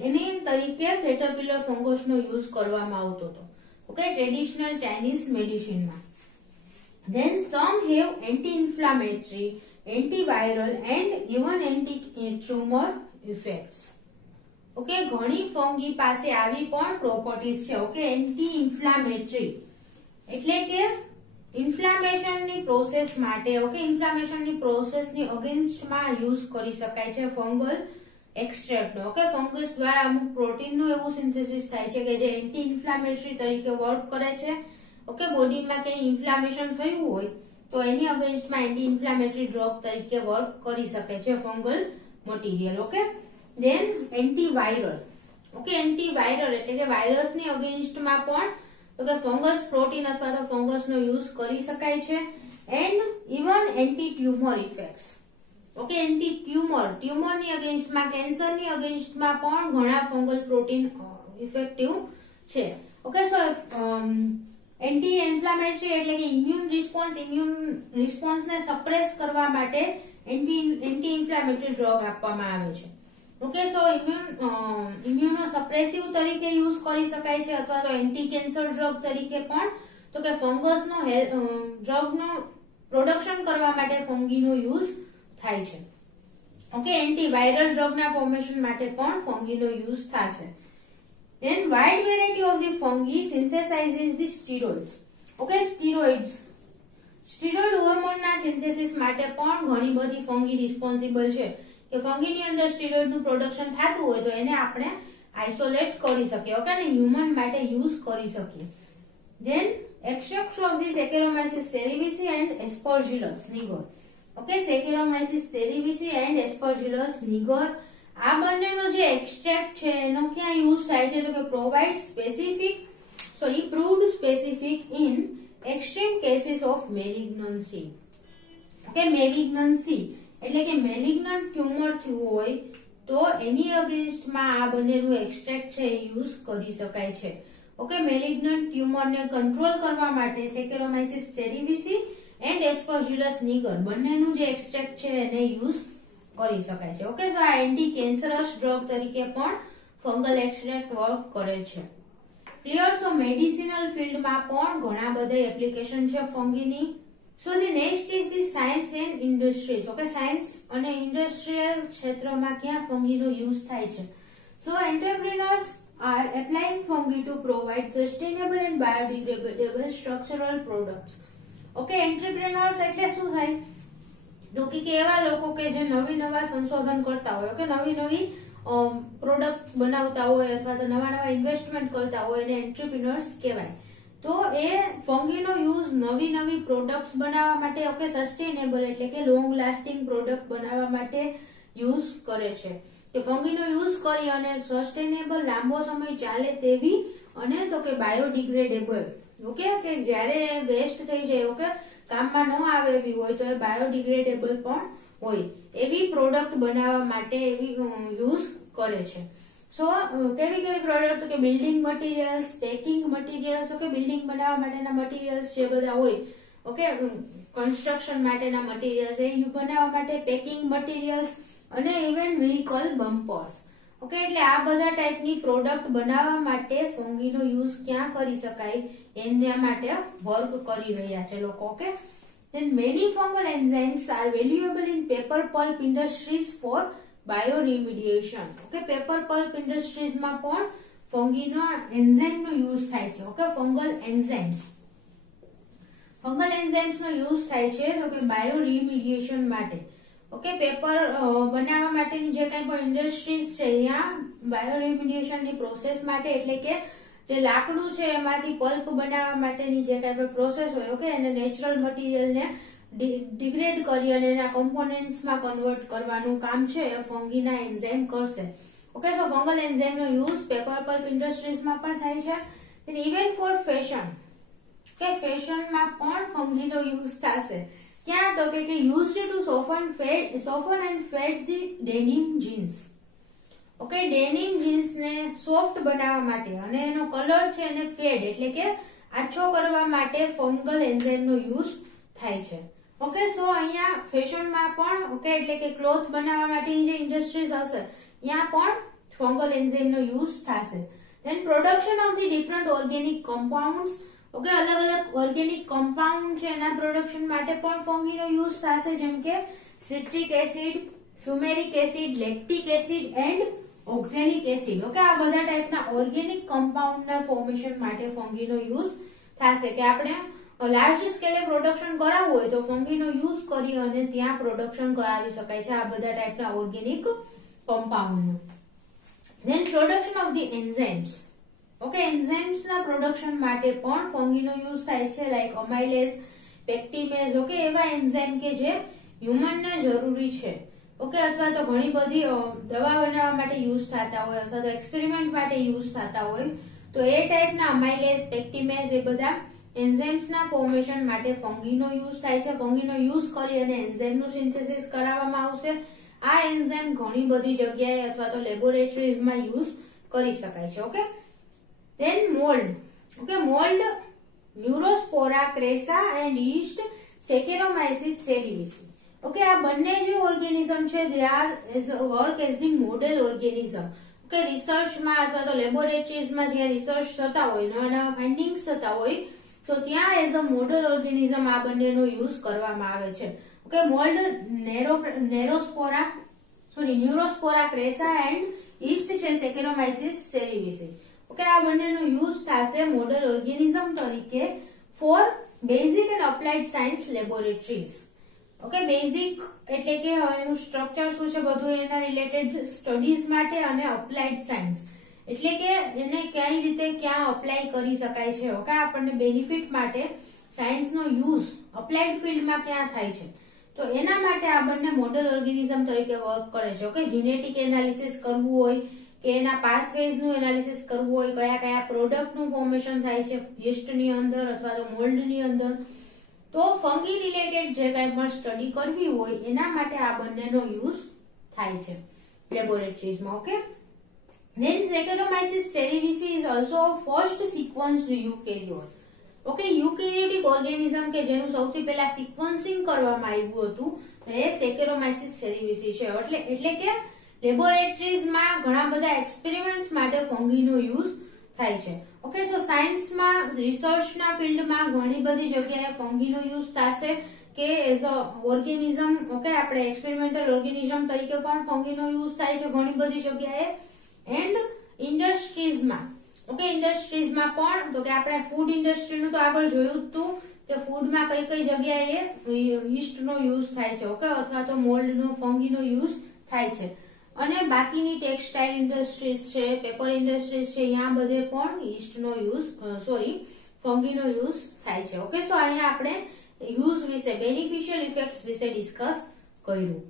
એની તરીકે કેટરપિલર ફંગસનો યુઝ કરવામાં આવતો હતો. ઓકે, ટ્રેડિશનલ ચાઇનીઝ મેડિસિનમાં. Then some have anti-inflammatory, antiviral and even anti-tumour effects. Okay, ઘણી ફંગી પાસે આવી પણ પ્રોપર્ટીઝ છે. ઓકે, એન્ટી-ઇન્ફ્લામેટરી એટલે કે ઇન્ફ્લામેશનની પ્રોસેસ માટે. ઓકે, ઇન્ફ્લામેશનની પ્રોસેસની અગેન્સ્ટમાં યુઝ કરી શકાય છે ફંગલ એક્સ્ટ્રેક્ટ. ઓકે, ફંગસ દ્વારા અમુક પ્રોટીનનું એવું સિન્થેસિસ થાય છે કે જે એન્ટી ઇન્ફ્લામેટરી તરીકે વર્ક કરે છે. ઓકે, બોડીમાં કંઈ ઇન્ફ્લામેશન થયું હોય તો એની અગેન્સ્ટમાં એન્ટી ઇન્ફ્લામેટરી ડ્રગ તરીકે વર્ક કરી શકે છે fungal material. Okay, then antiviral. Okay, antiviral એટલે કે વાયરસની અગેન્સ્ટમાં પણ તો કે ફંગસ પ્રોટીન અથવા તો ફંગસનો યુઝ કરી શકાય છે. And even anti tumour effects. Okay, anti ટ્યુમરની અગેન્સ્ટમાં, કેન્સરની અગેન્સ્ટમાં પણ ઘણા ફંગલ પ્રોટીન ઇફેક્ટિવ છે. ઓકે, સો એન્ટી ઇન્ફ્લામેટરી એટલે કે ઇમ્યુન રિસ્પોન્સને સપ્રેસ કરવા માટે એન્ટી ઇન્ફ્લામેટરી ડ્રગ આપવામાં આવે છે. ઓકે, સો ઇમ્યુનો સપ્રેસિવ તરીકે યુઝ કરી શકાય છે અથવા તો એન્ટી કેન્સર ડ્રગ તરીકે પણ તો કે ફંગસનો ડ્રગનો પ્રોડક્શન કરવા માટે ફંગીનો યુઝ થાય છે. ઓકે, એન્ટીવાયરલ ડ્રગના ફોર્મેશન માટે પણ ફંગીનો યુઝ થશે. Then wide variety of the fungi synthesizes the steroids. Okay, steroid હોર્મોનના સિન્થેસિસ માટે પણ ઘણી બધી ફંગી રિસ્પોન્સિબલ છે કે ફંગીની અંદર સ્ટીરોઇડનું પ્રોડક્શન થતું હોય તો એને આપણે આઇસોલેટ કરી શકીએ. ઓકે, અને હ્યુમન માટે યુઝ કરી શકીએ. Then extracts of the Saccharomyces cerevisiae and Aspergillus niger. Okay, Saccharomyces cerevisiae and Aspergillus niger આ બંનેનો જે એક્સ્ટ્રેક્ટ છે એનો ક્યાં યુઝ થાય છે તો કે proved specific in extreme cases of malignancy. Okay, malignancy એટલે કે મેલિગ્નન્ટ ટ્યુમર થયું હોય તો એની અગેન્સ્ટમાં આ બંનેનું એક્સ્ટ્રેક્ટ છે એ યુઝ કરી શકાય છે. ઓકે, મેલિગ્નન્ટ ટ્યુમરને કંટ્રોલ કરવા માટે Saccharomyces cerevisiae and Aspergillus niger બંનેનું જે એક્સ્ટ્રેક્ટ છે એને યુઝ કરી શકાય છે. ઓકે, તો આ એન્ટી કેન્સરસ ડ્રગ તરીકે પણ ફંગલ એક્સ્ટ્રેક્ટ વર્ક કરે છે. ક્લિયર? સો મેડિસિનલ ફિલ્ડમાં પણ ઘણા બધા એપ્લિકેશન છે ફંગીની. So the next is the science and industries. Okay, science અને ઇન્ડસ્ટ્રીયલ ક્ષેત્રમાં ક્યાં ફંગીનો યુઝ થાય છે? So entrepreneurs are applying fungi to provide sustainable and biodegradable structural products. Okay, entrepreneurs એટલે શું થાય? તો કે એવા લોકો કે જે નવા સંશોધન કરતા હોય, કે નવી પ્રોડક્ટ બનાવતા હોય અથવા તો નવા ઇન્વેસ્ટમેન્ટ કરતા હોય એને એન્ટરપ્રિનર્સ કહેવાય. તો એ ફંગીનો યુઝ નવી પ્રોડક્ટ્સ બનાવવા માટે, ઓકે, સસ્ટેનેબલ એટલે કે લોંગ લાસ્ટિંગ પ્રોડક્ટ બનાવવા માટે યુઝ કરે છે. કે ફંગીનો યુઝ કરી અને સસ્ટેનેબલ લાંબો સમય ચાલે તેવી અને તો કે બાયોડિગ્રેડેબલ, ઓકે, કે જ્યારે વેસ્ટ થઈ જાય, ઓકે, કામમાં ન આવે એવી હોય તો એ બાયોડિગ્રેડેબલ પણ હોય એવી પ્રોડક્ટ બનાવવા માટે એવી યુઝ કરે છે. સો કેવી પ્રોડક્ટ? કે building materials, packing materials, okay, building બનાવવા માટેના મટીરિયલ્સ જે બધા હોય, ઓકે, કન્સ્ટ્રક્શન માટેના મટીરિયલ્સ એ બનાવવા માટે પેકિંગ મટીરિયલ્સ અને ઇવન વ્હીકલ બમ્પર્સ. ઓકે, એટલે આ બધા ટાઈપની પ્રોડક્ટ બનાવવા માટે ફંગીનો યુઝ ક્યાં કરી શકાય એના માટે વર્ક કરી રહ્યા છે લોકો. Okay, then many fungal enzymes are valuable in paper pulp industries for bioremediation. Okay, paper pulp industries માં પણ ફંગીનો એન્ઝાઇમ નો યુઝ થાય છે. ઓકે, ફંગલ એન્ઝાઇમ્સ નો યુઝ થાય છે તો કે બાયોરિમિડિયેશન માટે. ઓકે, પેપર બનાવવા માટેની જે કંઈ પણ ઇન્ડસ્ટ્રીઝ છે ત્યાં બાયોરિમિડિયેશન ની પ્રોસેસ માટે, એટલે કે જે લાકડું છે એમાંથી પલ્પ બનાવવા માટેની જે કંઈ પણ પ્રોસેસ હોય, ઓકે, એને નેચરલ મટીરિયલને ડિગ્રેડ કરી અને એના કોમ્પોનેન્ટ્સમાં કન્વર્ટ કરવાનું કામ છે એ ફંગીના એન્ઝાઇમ કરશે. ઓકે, સો ફંગલ એન્ઝાઇમનો યુઝ પેપર પલ્પ ઇન્ડસ્ટ્રીઝમાં પણ થાય છે. then even for fashion, કે ફેશનમાં પણ ફંગીનો યુઝ થશે. ક્યાં? તો કે used to soften and fade the denim jeans. Okay, denim jeans ને સોફ્ટ બનાવવા માટે અને એનો કલર છે એને ફેડ એટલે કે આછો કરવા માટે ફંગલ એન્ઝાઇમનો યુઝ થાય છે. ઓકે, સો અહીંયા ફેશનમાં પણ, ઓકે, એટલે કે ક્લોથ બનાવવા માટેની જે ઇન્ડસ્ટ્રીઝ હશે ત્યાં પણ ફંગલ એન્ઝાઇમનો યુઝ થશે. Then production of the different organic compounds. Okay, અલગ ઓર્ગેનિક કમ્પાઉન્ડ છે એના પ્રોડક્શન માટે પણ ફંગીનો યુઝ થશે, જેમ કે citric acid, fumaric acid, lactic acid and oxalic acid. Okay, આ બધા ટાઈપના ઓર્ગેનિક કમ્પાઉન્ડના ફોર્મેશન માટે ફંગીનો યુઝ થશે. કે આપણે લાર્જ સ્કેલે પ્રોડક્શન કરાવવું હોય તો ફંગીનો યુઝ કરી અને ત્યાં પ્રોડક્શન કરાવી શકાય છે આ બધા ટાઈપના ઓર્ગેનિક કમ્પાઉન્ડનું. Then production of the enzymes. Okay, enzymes ના પ્રોડક્શન માટે પણ ફંગીનો યુઝ થાય છે, લાઈક અમાઇલેઝ, પેક્ટિમેઝ. ઓકે, એવા એન્ઝાઇમ કે જે હ્યુમનને જરૂરી છે. ઓકે, અથવા તો ઘણી બધી દવા બનાવવા માટે યુઝ થતા હોય અથવા તો એક્સપેરિમેન્ટ માટે યુઝ થતા હોય તો એ ટાઈપના અમાઇલેઝ, પેક્ટિમેઝ એ બધા એન્ઝાઇમ્સના ફોર્મેશન માટે ફંગીનો યુઝ થાય છે. ફંગીનો યુઝ કરી અને એન્ઝાઇમનું સિન્થેસિસ કરાવવામાં આવશે. આ એન્ઝાઇમ ઘણી બધી જગ્યાએ અથવા તો લેબોરેટરીઝમાં યુઝ કરી શકાય છે. Okay, then mold. Okay, mold, Neurospora crassa and yeast, Saccharomyces cerevisiae. Okay, આ બંને જે ઓર્ગેનિઝમ છે they are as a work as the model organism. Okay, રિસર્ચમાં અથવા તો લેબોરેટરીઝમાં જ્યાં રિસર્ચ થતા હોય, નવા ફાઇન્ડિંગ્સ થતા હોય તો ત્યાં એઝ અ મોડલ ઓર્ગેનિઝમ આ બંનેનો યુઝ કરવામાં આવે છે. Okay, mould Neurospora crassa and yeast છે Saccharomyces cerevisiae. ઓકે, આ બંનેનો યુઝ થશે મોડલ ઓર્ગેનિઝમ તરીકે for basic and applied science laboratories. Okay, basic એટલે કે એનું સ્ટ્રક્ચર શું છે બધું એના રિલેટેડ સ્ટડીઝ માટે અને અપ્લાઇડ સાયન્સ એટલે કે એને કઈ રીતે ક્યાં અપ્લાય કરી શકાય છે. ઓકે, આપણને બેનિફિટ માટે સાયન્સનો યુઝ અપ્લાઇડ ફિલ્ડમાં ક્યાં થાય છે તો એના માટે આ બંને મોડલ ઓર્ગેનિઝમ તરીકે વર્ક કરે છે. ઓકે, જીનેટિક એનાલિસિસ કરવું હોય કે એના પાથવેઝનું એનાલિસિસ કરવું હોય, કયા પ્રોડક્ટનું ફોર્મેશન થાય છે યીસ્ટની અંદર અથવા તો મોલ્ડની અંદર, તો ફંગી રિલેટેડ જે કંઈ પણ સ્ટડી કરવી હોય એના માટે આ બંનેનો યુઝ થાય છે લેબોરેટરીઝમાં. Okay, then Saccharomyces cerevisiae is also a first sequenced eukaryote. Okay, eukaryotic organism કે જેનું સૌથી પહેલા સિક્વન્સિંગ કરવામાં આવ્યું હતું એ Saccharomyces cerevisiae છે. એટલે કે લેબોરેટરીઝમાં ઘણા બધા એક્સપેરિમેન્ટ્સ માટે ફંગીનો યુઝ થાય છે. ઓકે, સો સાયન્સમાં રિસર્ચના ફિલ્ડમાં ઘણી બધી જગ્યાએ ફંગીનો યુઝ થશે કે એઝ અ ઓર્ગેનિઝમ. ઓકે, આપણે એક્સપેરિમેન્ટલ ઓર્ગેનિઝમ તરીકે પણ ફંગીનો યુઝ થાય છે ઘણી બધી જગ્યાએ. એન્ડ ઇન્ડસ્ટ્રીઝમાં, ઓકે, ઇન્ડસ્ટ્રીઝમાં પણ, તો કે આપણે ફૂડ ઇન્ડસ્ટ્રીનું તો આગળ જોયું જ હતું કે ફૂડમાં કઈ કઈ જગ્યાએ યીસ્ટનો યુઝ થાય છે. ઓકે, અથવા તો મોલ્ડનો, ફંગીનો યુઝ થાય છે. અને બાકીની ટેક્સટાઇલ ઇન્ડસ્ટ્રીઝ છે, પેપર ઇન્ડસ્ટ્રીઝ છે, અહીંયા બધે પણ યીસ્ટનો યુઝ ફંગીનો યુઝ થાય છે. ઓકે, સો અહીંયા આપણે યુઝ વિશે, બેનિફિશિયલ ઇફેક્ટ્સ વિશે ડિસ્કસ કર્યું.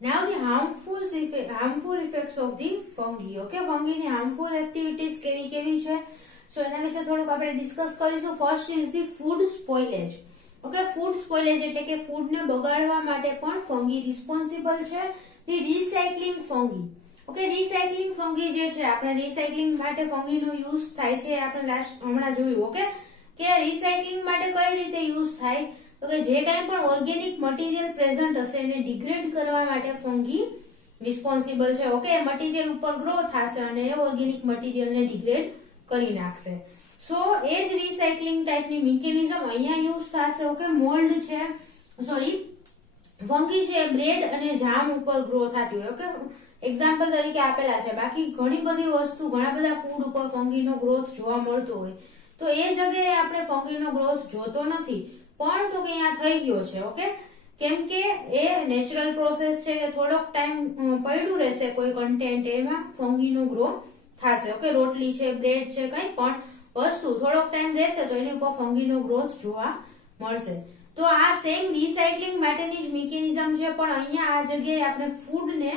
Now the harmful effects of the fungi. Okay, ફંગીની હાર્મફુલ એક્ટિવિટીઝ કેવી કેવી છે, સો એના વિશે થોડુંક આપણે ડિસ્કસ કરીશું. First is the food spoilage. Okay, food spoilage એટલે કે ફૂડને બગાડવા માટે પણ ફંગી રિસ્પોન્સિબલ છે. The recycling fungi. Okay, recycling fungi જે છે, આપણે રિસાયકલિંગ માટે ફંગીનો યુઝ થાય છે, આપણે હમણાં જોયું. ઓકે, કે રિસાયકલિંગ માટે કઈ રીતે યુઝ થાય, તો કે જે કાંઈ પણ ઓર્ગેનિક મટીરિયલ પ્રેઝન્ટ હશે એને ડિગ્રેડ કરવા માટે ફંગી રિસ્પોન્સિબલ છે. ઓકે, મટીરિયલ ઉપર ગ્રો થશે અને એ ઓર્ગેનિક મટીરિયલને ડિગ્રેડ કરી નાખશે. સો એ જ રિસાયકલિંગ ટાઈપની મિકેનિઝમ અહીંયા યુઝ થશે. ઓકે, મોલ્ડ છે, ફંગી છે બ્રેડ અને જામ ઉપર ગ્રો થતી હોય. ઓકે, એક્ઝામ્પલ તરીકે આપેલા છે. બાકી ઘણી બધી વસ્તુ, ઘણા બધા ફૂડ ઉપર ફંગીનો ગ્રોથ જોવા મળતો હોય, તો એ જગ્યાએ આપણે ફંગીનો ગ્રોથ જોતો નથી, પણ તો કે અહીંયા થઈ ગયો છે. ઓકે, કેમ કે એ નેચરલ પ્રોસેસ છે કે થોડોક ટાઈમ પડ્યું રહેશે કોઈ કન્ટેન્ટ, એમાં ફંગીનો ગ્રો થશે. ઓકે, રોટલી છે, બ્રેડ છે, કઈ પણ વસ્તુ થોડોક ટાઈમ રહેશે તો એની ઉપર ફંગીનો ગ્રોથ જોવા મળશે. તો આ સેમ રિસાયકલિંગ માટેની જ મિકેનિઝમ છે, પણ અહીંયા આ જગ્યાએ આપણે ફૂડને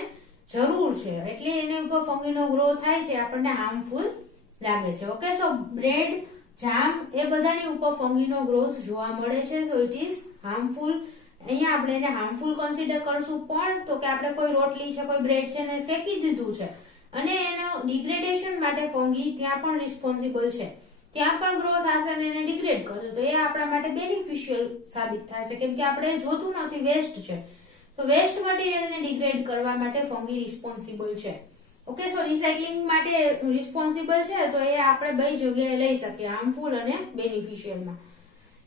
જરૂર છે એટલે એની ઉપર ફંગીનો ગ્રો થાય છે, આપણને હાર્મફુલ લાગે છે. ઓકે, સો બ્રેડ, જામ એ બધાની ઉપર ફંગીનો ગ્રોથ જોવા મળે છે. સો ઇટ ઇઝ હાર્મફુલ. અહીંયા આપણે એને હાર્મફુલ કન્સિડર કરશું, પણ તો કે આપણે કોઈ રોટલી છે, કોઈ બ્રેડ છે એને ફેંકી દીધું છે અને એનો ડિગ્રેડેશન માટે ફંગી ત્યાં પણ રિસ્પોન્સિબલ છે, ત્યાં પણ ગ્રો થશે અને એને ડિગ્રેડ કરશે, તો એ આપણા માટે બેનિફિશિયલ સાબિત થશે, કેમ કે આપણે જોતું નથી, વેસ્ટ છે. તો વેસ્ટ મટીરિયલને ડિગ્રેડ કરવા માટે ફંગી રિસ્પોન્સિબલ છે. ઓકે, સો રિસાયકલિંગ માટે રિસ્પોન્સિબલ છે, તો એ આપણે બે જગ્યાએ લઈ શકીએ, હાર્મફુલ અને બેનિફિશિયલમાં.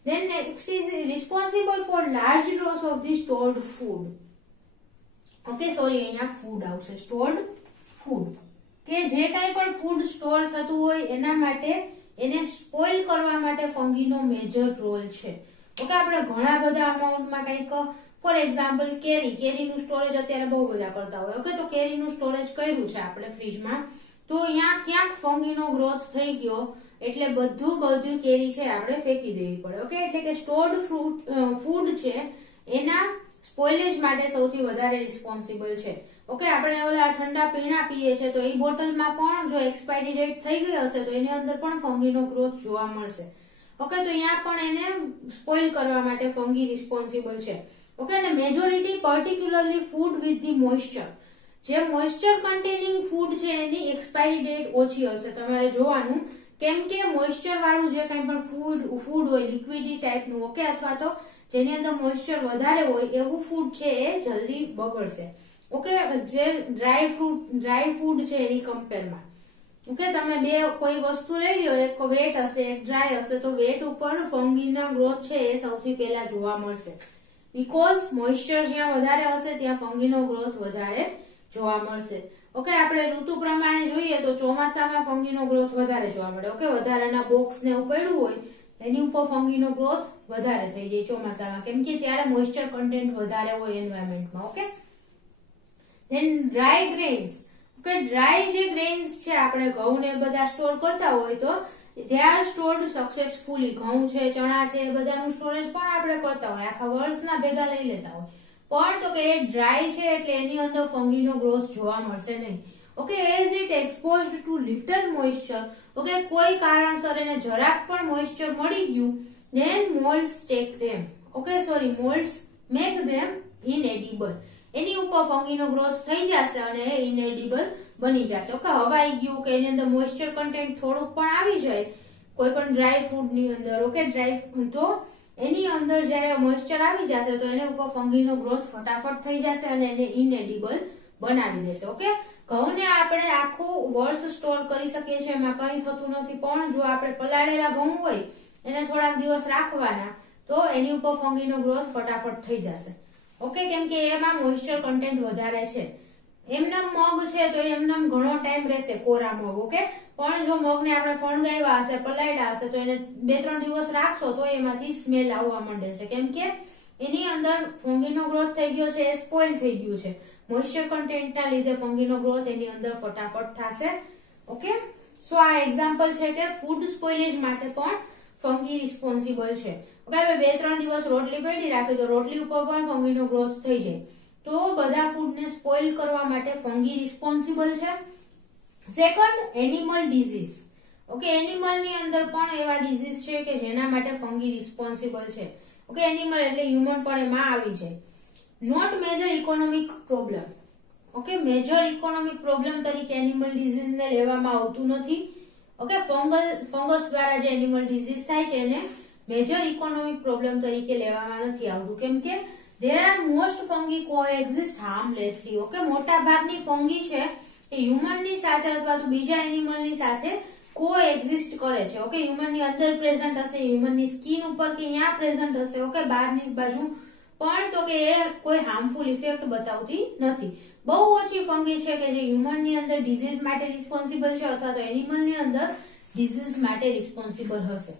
Then next is responsible for large loss of the stored food. Okay, sorry, અહીંયા ફૂડ આવશે, સ્ટોર્ડ ફૂડ, કે જે કાંઈ પણ ફૂડ સ્ટોર થતું હોય એના માટે, એને સ્પોઇલ કરવા માટે ફંગીનો મેજર રોલ છે. ઓકે, આપણે ઘણા બધા અમાઉન્ટમાં કંઈક, ફોર એક્ઝામ્પલ કેરીનું સ્ટોરેજ અત્યારે બહુ બધા કરતા હોય. ઓકે, તો કેરીનું સ્ટોરેજ કર્યું છે આપણે ફ્રીજમાં, તો અહીંયા ક્યાંક ફંગીનો ગ્રોથ થઈ ગયો એટલે બધું કેરી છે આપણે ફેંકી દેવી પડે. ઓકે, એટલે કે સ્ટોર્ડ ફૂડ છે એના સ્પોઇલેજ માટે સૌથી વધારે રિસ્પોન્સિબલ છે. ઓકે, આપણે ઓલા ઠંડા પીણા પીએ છીએ તો એ બોટલમાં પણ જો એક્સપાયરી ડેટ થઈ ગઈ હશે તો એની અંદર પણ ફંગીનો ગ્રોથ જોવા મળશે. ઓકે, તો અહીંયા પણ એને સ્પોઇલ કરવા માટે ફંગી રિસ્પોન્સિબલ છે. ઓકે, અને majority particularly food with the moisture, જે મોઇસ્ચર કન્ટેનિંગ ફૂડ છે એની એક્સપાયરી ડેટ ઓછી હશે, તમારે જોવાનું, કેમ કે મોઇસ્ચર વાળું જે કંઈ પણ ફૂડ હોય લિક્વિડી ટાઈપનું, ઓકે, અથવા તો જેની અંદર મોઇસ્ચર વધારે હોય એવું ફૂડ છે એ જલ્દી બગડશે. ઓકે, જે ડ્રાય ફૂડ છે એની કમ્પેરમાં. ઓકે, તમે બે કોઈ વસ્તુ લઈ લો, એક વેટ હશે, એક ડ્રાય હશે, તો વેટ ઉપર ફંગીના ગ્રોથ છે એ સૌથી પહેલા જોવા મળશે, બીકોઝ મોઇસ્ચર જ્યાં વધારે હશે ત્યાં ફંગીનો ગ્રોથ વધારે જોવા મળશે. ઓકે, આપણે ઋતુ પ્રમાણે જોઈએ તો ચોમાસામાં ફંગીનો ગ્રોથ વધારે જોવા મળે. ઓકે, વધારાના બોક્સ ને એવું પડ્યું હોય એની ઉપર ફંગીનો ગ્રોથ વધારે થઈ જાય ચોમાસામાં, કેમ કે ત્યારે મોઇસ્ચર કન્ટેન્ટ વધારે હોય એન્વાયરમેન્ટમાં. Okay, then dry grains. Okay, dry જે ગ્રેન્સ છે, આપણે ઘઉં ને બધા સ્ટોર કરતા હોય તો they are stored successfully. ઘઉં છે, ચણા છે, એ બધાનું સ્ટોરેજ પણ આપણે કરતા હોય, આખા વર્ષના ભેગા લઈ લેતા હોય, પણ તો કે એ ડ્રાય છે એટલે એની અંદર ફંગીનો ગ્રોથ જોવા મળશે નહીં. Okay, as it exposed to little moisture. Okay, કોઈ કારણસર એને જરાક પણ મોઇસ્ચર મળી ગયું, then molds take them. Okay, sorry, molds make them inedible. એની ઉપર ફંગીનો ગ્રોથ થઈ જશે અને એ ઇનએડિબલ બની જશે. ઓકે, હવાઈ ગયું કે એની અંદર મોઇસ્ચર કન્ટેન્ટ થોડુંક પણ આવી જાય કોઈ પણ ડ્રાય ફૂડની અંદર. ઓકે, ડ્રાય તો એની અંદર જ્યારે મોઇસ્ચર આવી જશે તો એને ઉપર ફંગીનો ગ્રોથ ફટાફટ થઈ જશે અને એને ઇનએડિબલ બનાવી દેશે. ઓકે, ઘઉંને આપણે આખું વર્ષ સ્ટોર કરી શકીએ છીએ, એમાં કંઈ થતું નથી. પણ જો આપણે પલાળેલા ઘઉં હોય એને થોડાક દિવસ રાખવાના તો એની ઉપર ફંગીનો ગ્રોથ ફટાફટ થઈ જશે. ઓકે, કેમ કે એમાં મોઇસ્ચર કન્ટેન્ટ વધારે છે. એમનામ મગ છે તો એમનામ ઘણો ટાઈમ રહેશે કોરા મગ. ઓકે, પણ જો મગને આપણે ફણગાવ્યા હશે, પલાળ્યા હશે તો એને 2-3 દિવસ રાખશો તો એમાંથી સ્મેલ આવવા માંડે છે, કેમ કે એની અંદર ફંગીનો ગ્રોથ થઈ ગયો છે, એ સ્પોઇલ થઈ ગયું છે. મોઇસ્ચર કન્ટેન્ટના લીધે ફંગીનો ગ્રોથ એની અંદર ફટાફટ થશે. ઓકે, સો આ એક્ઝામ્પલ છે કે ફૂડ સ્પોઇલેજ માટે પણ ફંગી રિસ્પોન્સિબલ છે. ઓકે, હવે 2-3 દિવસ રોટલી પડી રાખી તો રોટલી ઉપર પણ ફંગીનો ગ્રોથ થઈ જાય. તો બધા ફૂડને સ્પોઇલ કરવા માટે ફંગી રિસ્પોન્સિબલ છે. Second, animal diseases. ઓકે, એનિમલની અંદર પણ એવા ડિઝીઝ છે કે જેના માટે ફંગી રિસ્પોન્સિબલ છે. ઓકે, એનિમલ એટલે હ્યુમન પણ એમાં આવી જાય. Not major economic problem. Okay, major economic problem તરીકે એનિમલ ડિઝીઝને લેવામાં આવતું નથી. ઓકે, ફંગસ દ્વારા જે એનિમલ ડિઝીઝ થાય છે એને મેજર ઇકોનોમિક પ્રોબ્લેમ તરીકે લેવામાં નથી આવતું, કેમ કે there are most fungi coexist harmlessly. Okay, મોટા ભાગની ફંગી છે એ હ્યુમનની સાથે અથવા તો બીજા એનિમલની સાથે કોએક્ઝિસ્ટ કરે છે. ઓકે, હ્યુમનની અંદર પ્રેઝન્ટ હશે, હ્યુમનની સ્કિન ઉપર કે અહીંયા પ્રેઝન્ટ હશે. ઓકે, બહારની બાજુ પણ તો કે એ કોઈ હાર્મફુલ ઇફેક્ટ બતાવતી નથી. બહુ ઓછી ફંગી છે કે જે હ્યુમનની અંદર ડિઝીઝ માટે રિસ્પોન્સિબલ છે અથવા તો એનિમલની અંદર ડિઝીઝ માટે રિસ્પોન્સિબલ હશે.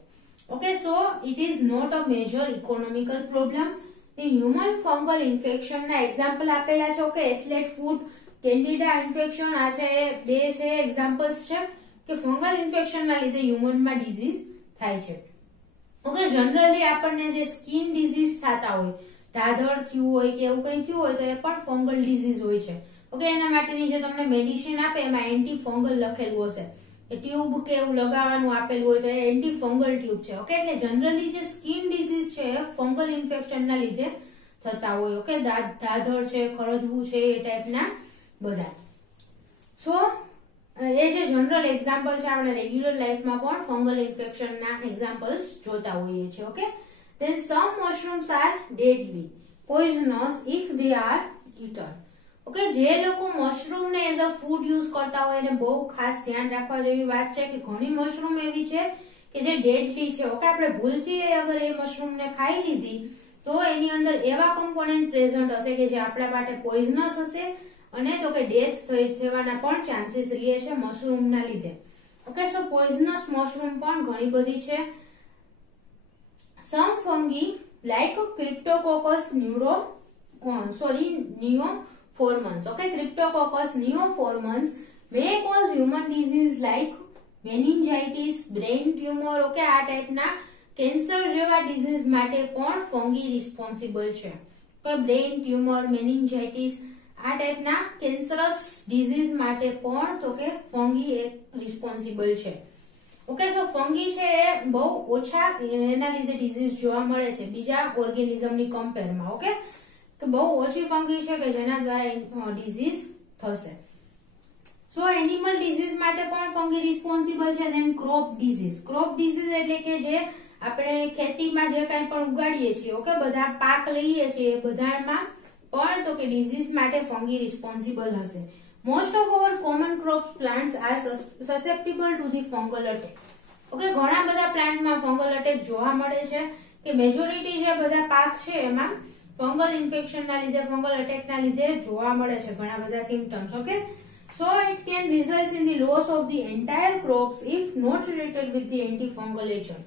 Okay, so it is not a major economical problem. Human fungal ઇન્ફેક્શનના એક્ઝામ્પલ આપેલા છે. Okay, athlete foot, candida infection, આ છે બે છે એક્ઝામ્પલ્સ છે કે ફંગલ ઇન્ફેક્શનના લીધે હ્યુમનમાં ડિઝીઝ થાય છે. ઓકે, જનરલી આપણને જે સ્કિન ડિઝીઝ થતા હોય, ધાધળ થયું હોય કે એવું કંઈ થયું હોય તો એ પણ ફંગલ ડિઝીઝ હોય છે. ઓકે, એના માટેની જે તમને મેડિસિન આપે એમાં એન્ટી ફંગલ લખેલું હશે, ટ્યુબ કે એવું લગાવવાનું આપેલું હોય તો એ એન્ટી ફંગલ ટ્યુબ છે. ઓકે, એટલે જનરલી જે સ્કિન ડિઝીઝ છે એ ફંગલ ઇન્ફેક્શનના લીધે થતા હોય. ઓકે, ધાધળ છે, ખરજવું છે, એ ટાઈપના બધા. સો એ જે જનરલ એક્ઝામ્પલ છે આપણે રેગ્યુલર લાઈફમાં પણ ફંગલ ઇન્ફેક્શનના એક્ઝામ્પલ્સ જોતા હોઈએ છીએ. Okay, then some mushrooms are deadly poisonous if they are eaten. Okay, જે લોકો મશરૂમ ને એઝ અ ફૂડ યુઝ કરતા હોય એને બહુ ખાસ ધ્યાન રાખવા જેવી વાત છે કે ઘણી મશરૂમ એવી છે કે જે ડેડલી છે. ઓકે, આપણે ભૂલથી અગર એ મશરૂમ ને ખાઈ લીધી તો એની અંદર એવા કમ્પોનન્ટ પ્રેઝન્ટ હશે કે જે આપણા માટે પોઈઝનસ હશે અને તો કે ડેથ થવાના પણ ચાન્સીસ રહે છે મશરૂમના લીધે. ઓકે, સો પોઈઝનસ મશરૂમ પણ ઘણી બધી છે. Some fungi like Cryptococcus neoformans. Okay, Cryptococcus neoformans may cause human disease like meningitis, brain tumor. Okay, આ ટાઈપના કેન્સર જેવા ડિઝીઝ માટે પણ ફંગી રિસ્પોન્સિબલ છે. તો બ્રેઇન ટ્યુમર, મેનિન્જાઇટિસ આ ટાઈપના કેન્સરસ ડિઝીઝ માટે પણ તો કે ફંગી એક રિસ્પોન્સિબલ છે. ઓકે, સો ફંગી છે એ બહુ ઓછા એના લીધે ડિઝીઝ જોવા મળે છે બીજા ઓર્ગેનિઝમની કમ્પેરમાં. ઓકે, તો બહુ ઓછી ફંગી છે કે જેના દ્વારા ડિઝીઝ થશે. સો એનિમલ ડિઝીઝ માટે પણ ફંગી રિસ્પોન્સિબલ છે. દેન ક્રોપ ડિઝીઝ. ક્રોપ ડિઝીઝ એટલે કે જે આપણે ખેતીમાં જે કાંઈ પણ ઉગાડીએ છીએ, ઓકે, બધા પાક લઈએ છીએ એ બધામાં પણ તો કે ડિઝીઝ માટે ફંગી રિસ્પોન્સિબલ હશે. Most of our common crops plants are susceptible to the fungal attack. Okay, ઘણા બધા પ્લાન્ટમાં ફંગલ અટેક જોવા મળે છે કે મેજોરિટી જે બધા પાક છે એમાં ફંગલ ઇન્ફેક્શનના લીધે, ફંગલ અટેકના લીધે જોવા મળે છે ઘણા બધા symptoms. Okay, so it can result in the loss of the entire crops if not treated with the anti fungal agent.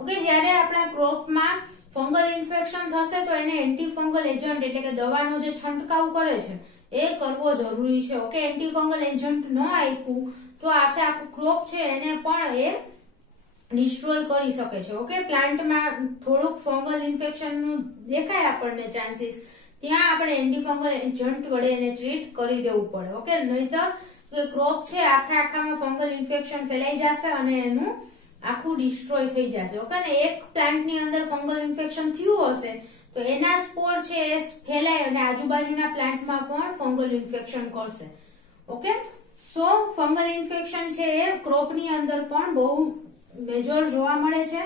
Okay, જ્યારે આપણા ક્રોપમાં ફંગલ ઇન્ફેક્શન થશે તો એને એન્ટી ફંગલ એજન્ટ એટલે કે દવાનો જે છંટકાવ કરે છે એ કરવો જરૂરી છે. ઓકે, એન્ટી ફંગલ એજન્ટ ન આપ્યું તો આખું ક્રોપ છે એને પણ એ ડિસ્ટ્રોય કરી શકે છે. ઓકે, પ્લાન્ટમાં થોડુંક ફંગલ ઇન્ફેક્શનનું દેખાય આપણને ચાન્સીસ, ત્યાં આપણે એન્ટી ફંગલ એજન્ટ વડે એને ટ્રીટ કરી દેવું પડે. ઓકે, નહીતર ક્રોપ છે આખામાં ફંગલ ઇન્ફેક્શન ફેલાઈ જશે અને એનું આખું ડિસ્ટ્રોય થઈ જશે. ઓકે, ને એક પ્લાન્ટની અંદર ફંગલ ઇન્ફેક્શન થયું હશે તો એના સ્પોર છે એ ફેલાય અને આજુબાજુના પ્લાન્ટમાં પણ ફંગલ ઇન્ફેક્શન કરશે. ઓકે, સો ફંગલ ઇન્ફેક્શન છે એ ક્રોપની અંદર પણ બહુ મેજર જોવા મળે છે.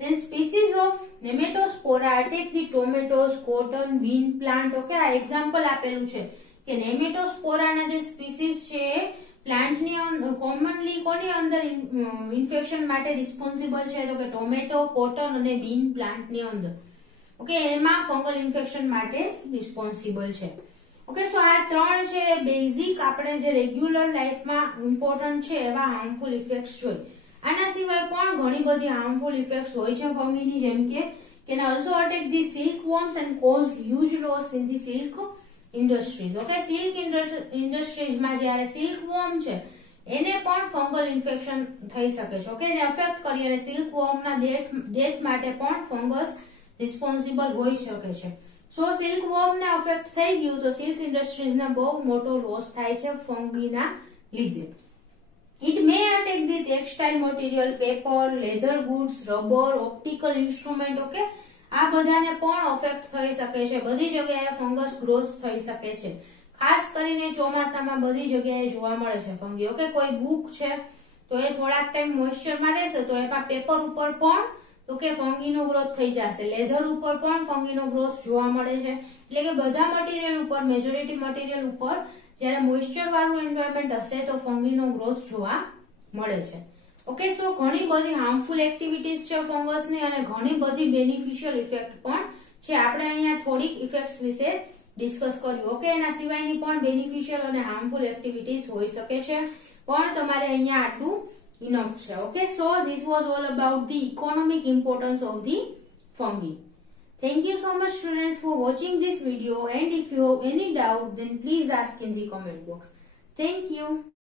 Then species of Nematospora attack the tomatoes, cotton, bean plant. Okay, આ એક્ઝામ્પલ આપેલું છે કે નેમેટોસ્પોરાના જે સ્પીસીસ છે એ પ્લાન્ટની કોમનલી કોની અંદર ઇન્ફેક્શન માટે રિસ્પોન્સિબલ છે તો કે ટોમેટો, કોટન અને બીન પ્લાન્ટની અંદર. ઓકે, એમાં ફંગલ ઇન્ફેક્શન માટે રિસ્પોન્સિબલ છે. ઓકે, સો આ ત્રણ છે બેઝિક આપણે જે રેગ્યુલર લાઈફમાં ઇમ્પોર્ટન્ટ છે એવા હાર્મફુલ ઇફેક્ટ્સ જોઈ. આના સિવાય પણ ઘણી બધી હાર્મફુલ ઇફેક્ટ્સ હોય છે ફંગીની, જેમ કે can also attack the silkworms and cause huge loss in the silk industries. Okay, silk industries માં જ્યારે silkworm છે એને પણ ફંગલ ઇન્ફેક્શન થઈ શકે છે. ઓકે, એને અફેક્ટ કરી અને silkworm ના ડેથ માટે પણ ફંગસ રિસ્પોન્સિબલ હોઈ શકે છે. સો silkworm ને અફેક્ટ થઈ ગયું તો સિલ્ક ઇન્ડસ્ટ્રીઝ ને બહુ મોટો લોસ થાય છે ફંગીના લીધે. It may attack the textile material, paper, leather goods, rubber, optical instrument. Okay, આ બધાને પણ અફેક્ટ થઈ શકે છે. બધી જગ્યાએ ફંગસ ગ્રોથ થઈ શકે છે. ખાસ કરીને ચોમાસામાં બધી જગ્યાએ જોવા મળે છે ફંગી. ઓકે, કોઈ બુક છે તો એ થોડાક ટાઈમ મોઇસ્ચરમાં રહેશે તો એમાં પેપર ઉપર પણ તો કે ફંગીનો ગ્રોથ થઈ જશે. લેધર ઉપર પણ ફંગીનો ગ્રોથ જોવા મળે છે. એટલે કે બધા મટીરિયલ ઉપર, મેજોરિટી મટીરિયલ ઉપર જ્યારે મોઇસ્ચર વાળું એન્વાયરમેન્ટ હશે તો ફંગીનો ગ્રોથ જોવા મળે છે. ઓકે, સો ઘણી બધી હાર્મફુલ એક્ટિવિટીઝ છે ફંગસની અને ઘણી બધી બેનિફિશિયલ ઇફેક્ટ પણ છે. આપણે અહીંયા થોડીક ઇફેક્ટ્સ વિશે ડિસ્કસ કર્યું. ઓકે, એના સિવાયની પણ બેનિફિશિયલ અને હાર્મફુલ એક્ટિવિટીઝ હોઈ શકે છે, પણ તમારે અહીંયા આટલું ઇનફ છે. Okay, so this was all about the economic importance of the fungi. Thank you so much students for watching this video, and if you have any doubt then please ask in the comment box. Thank you.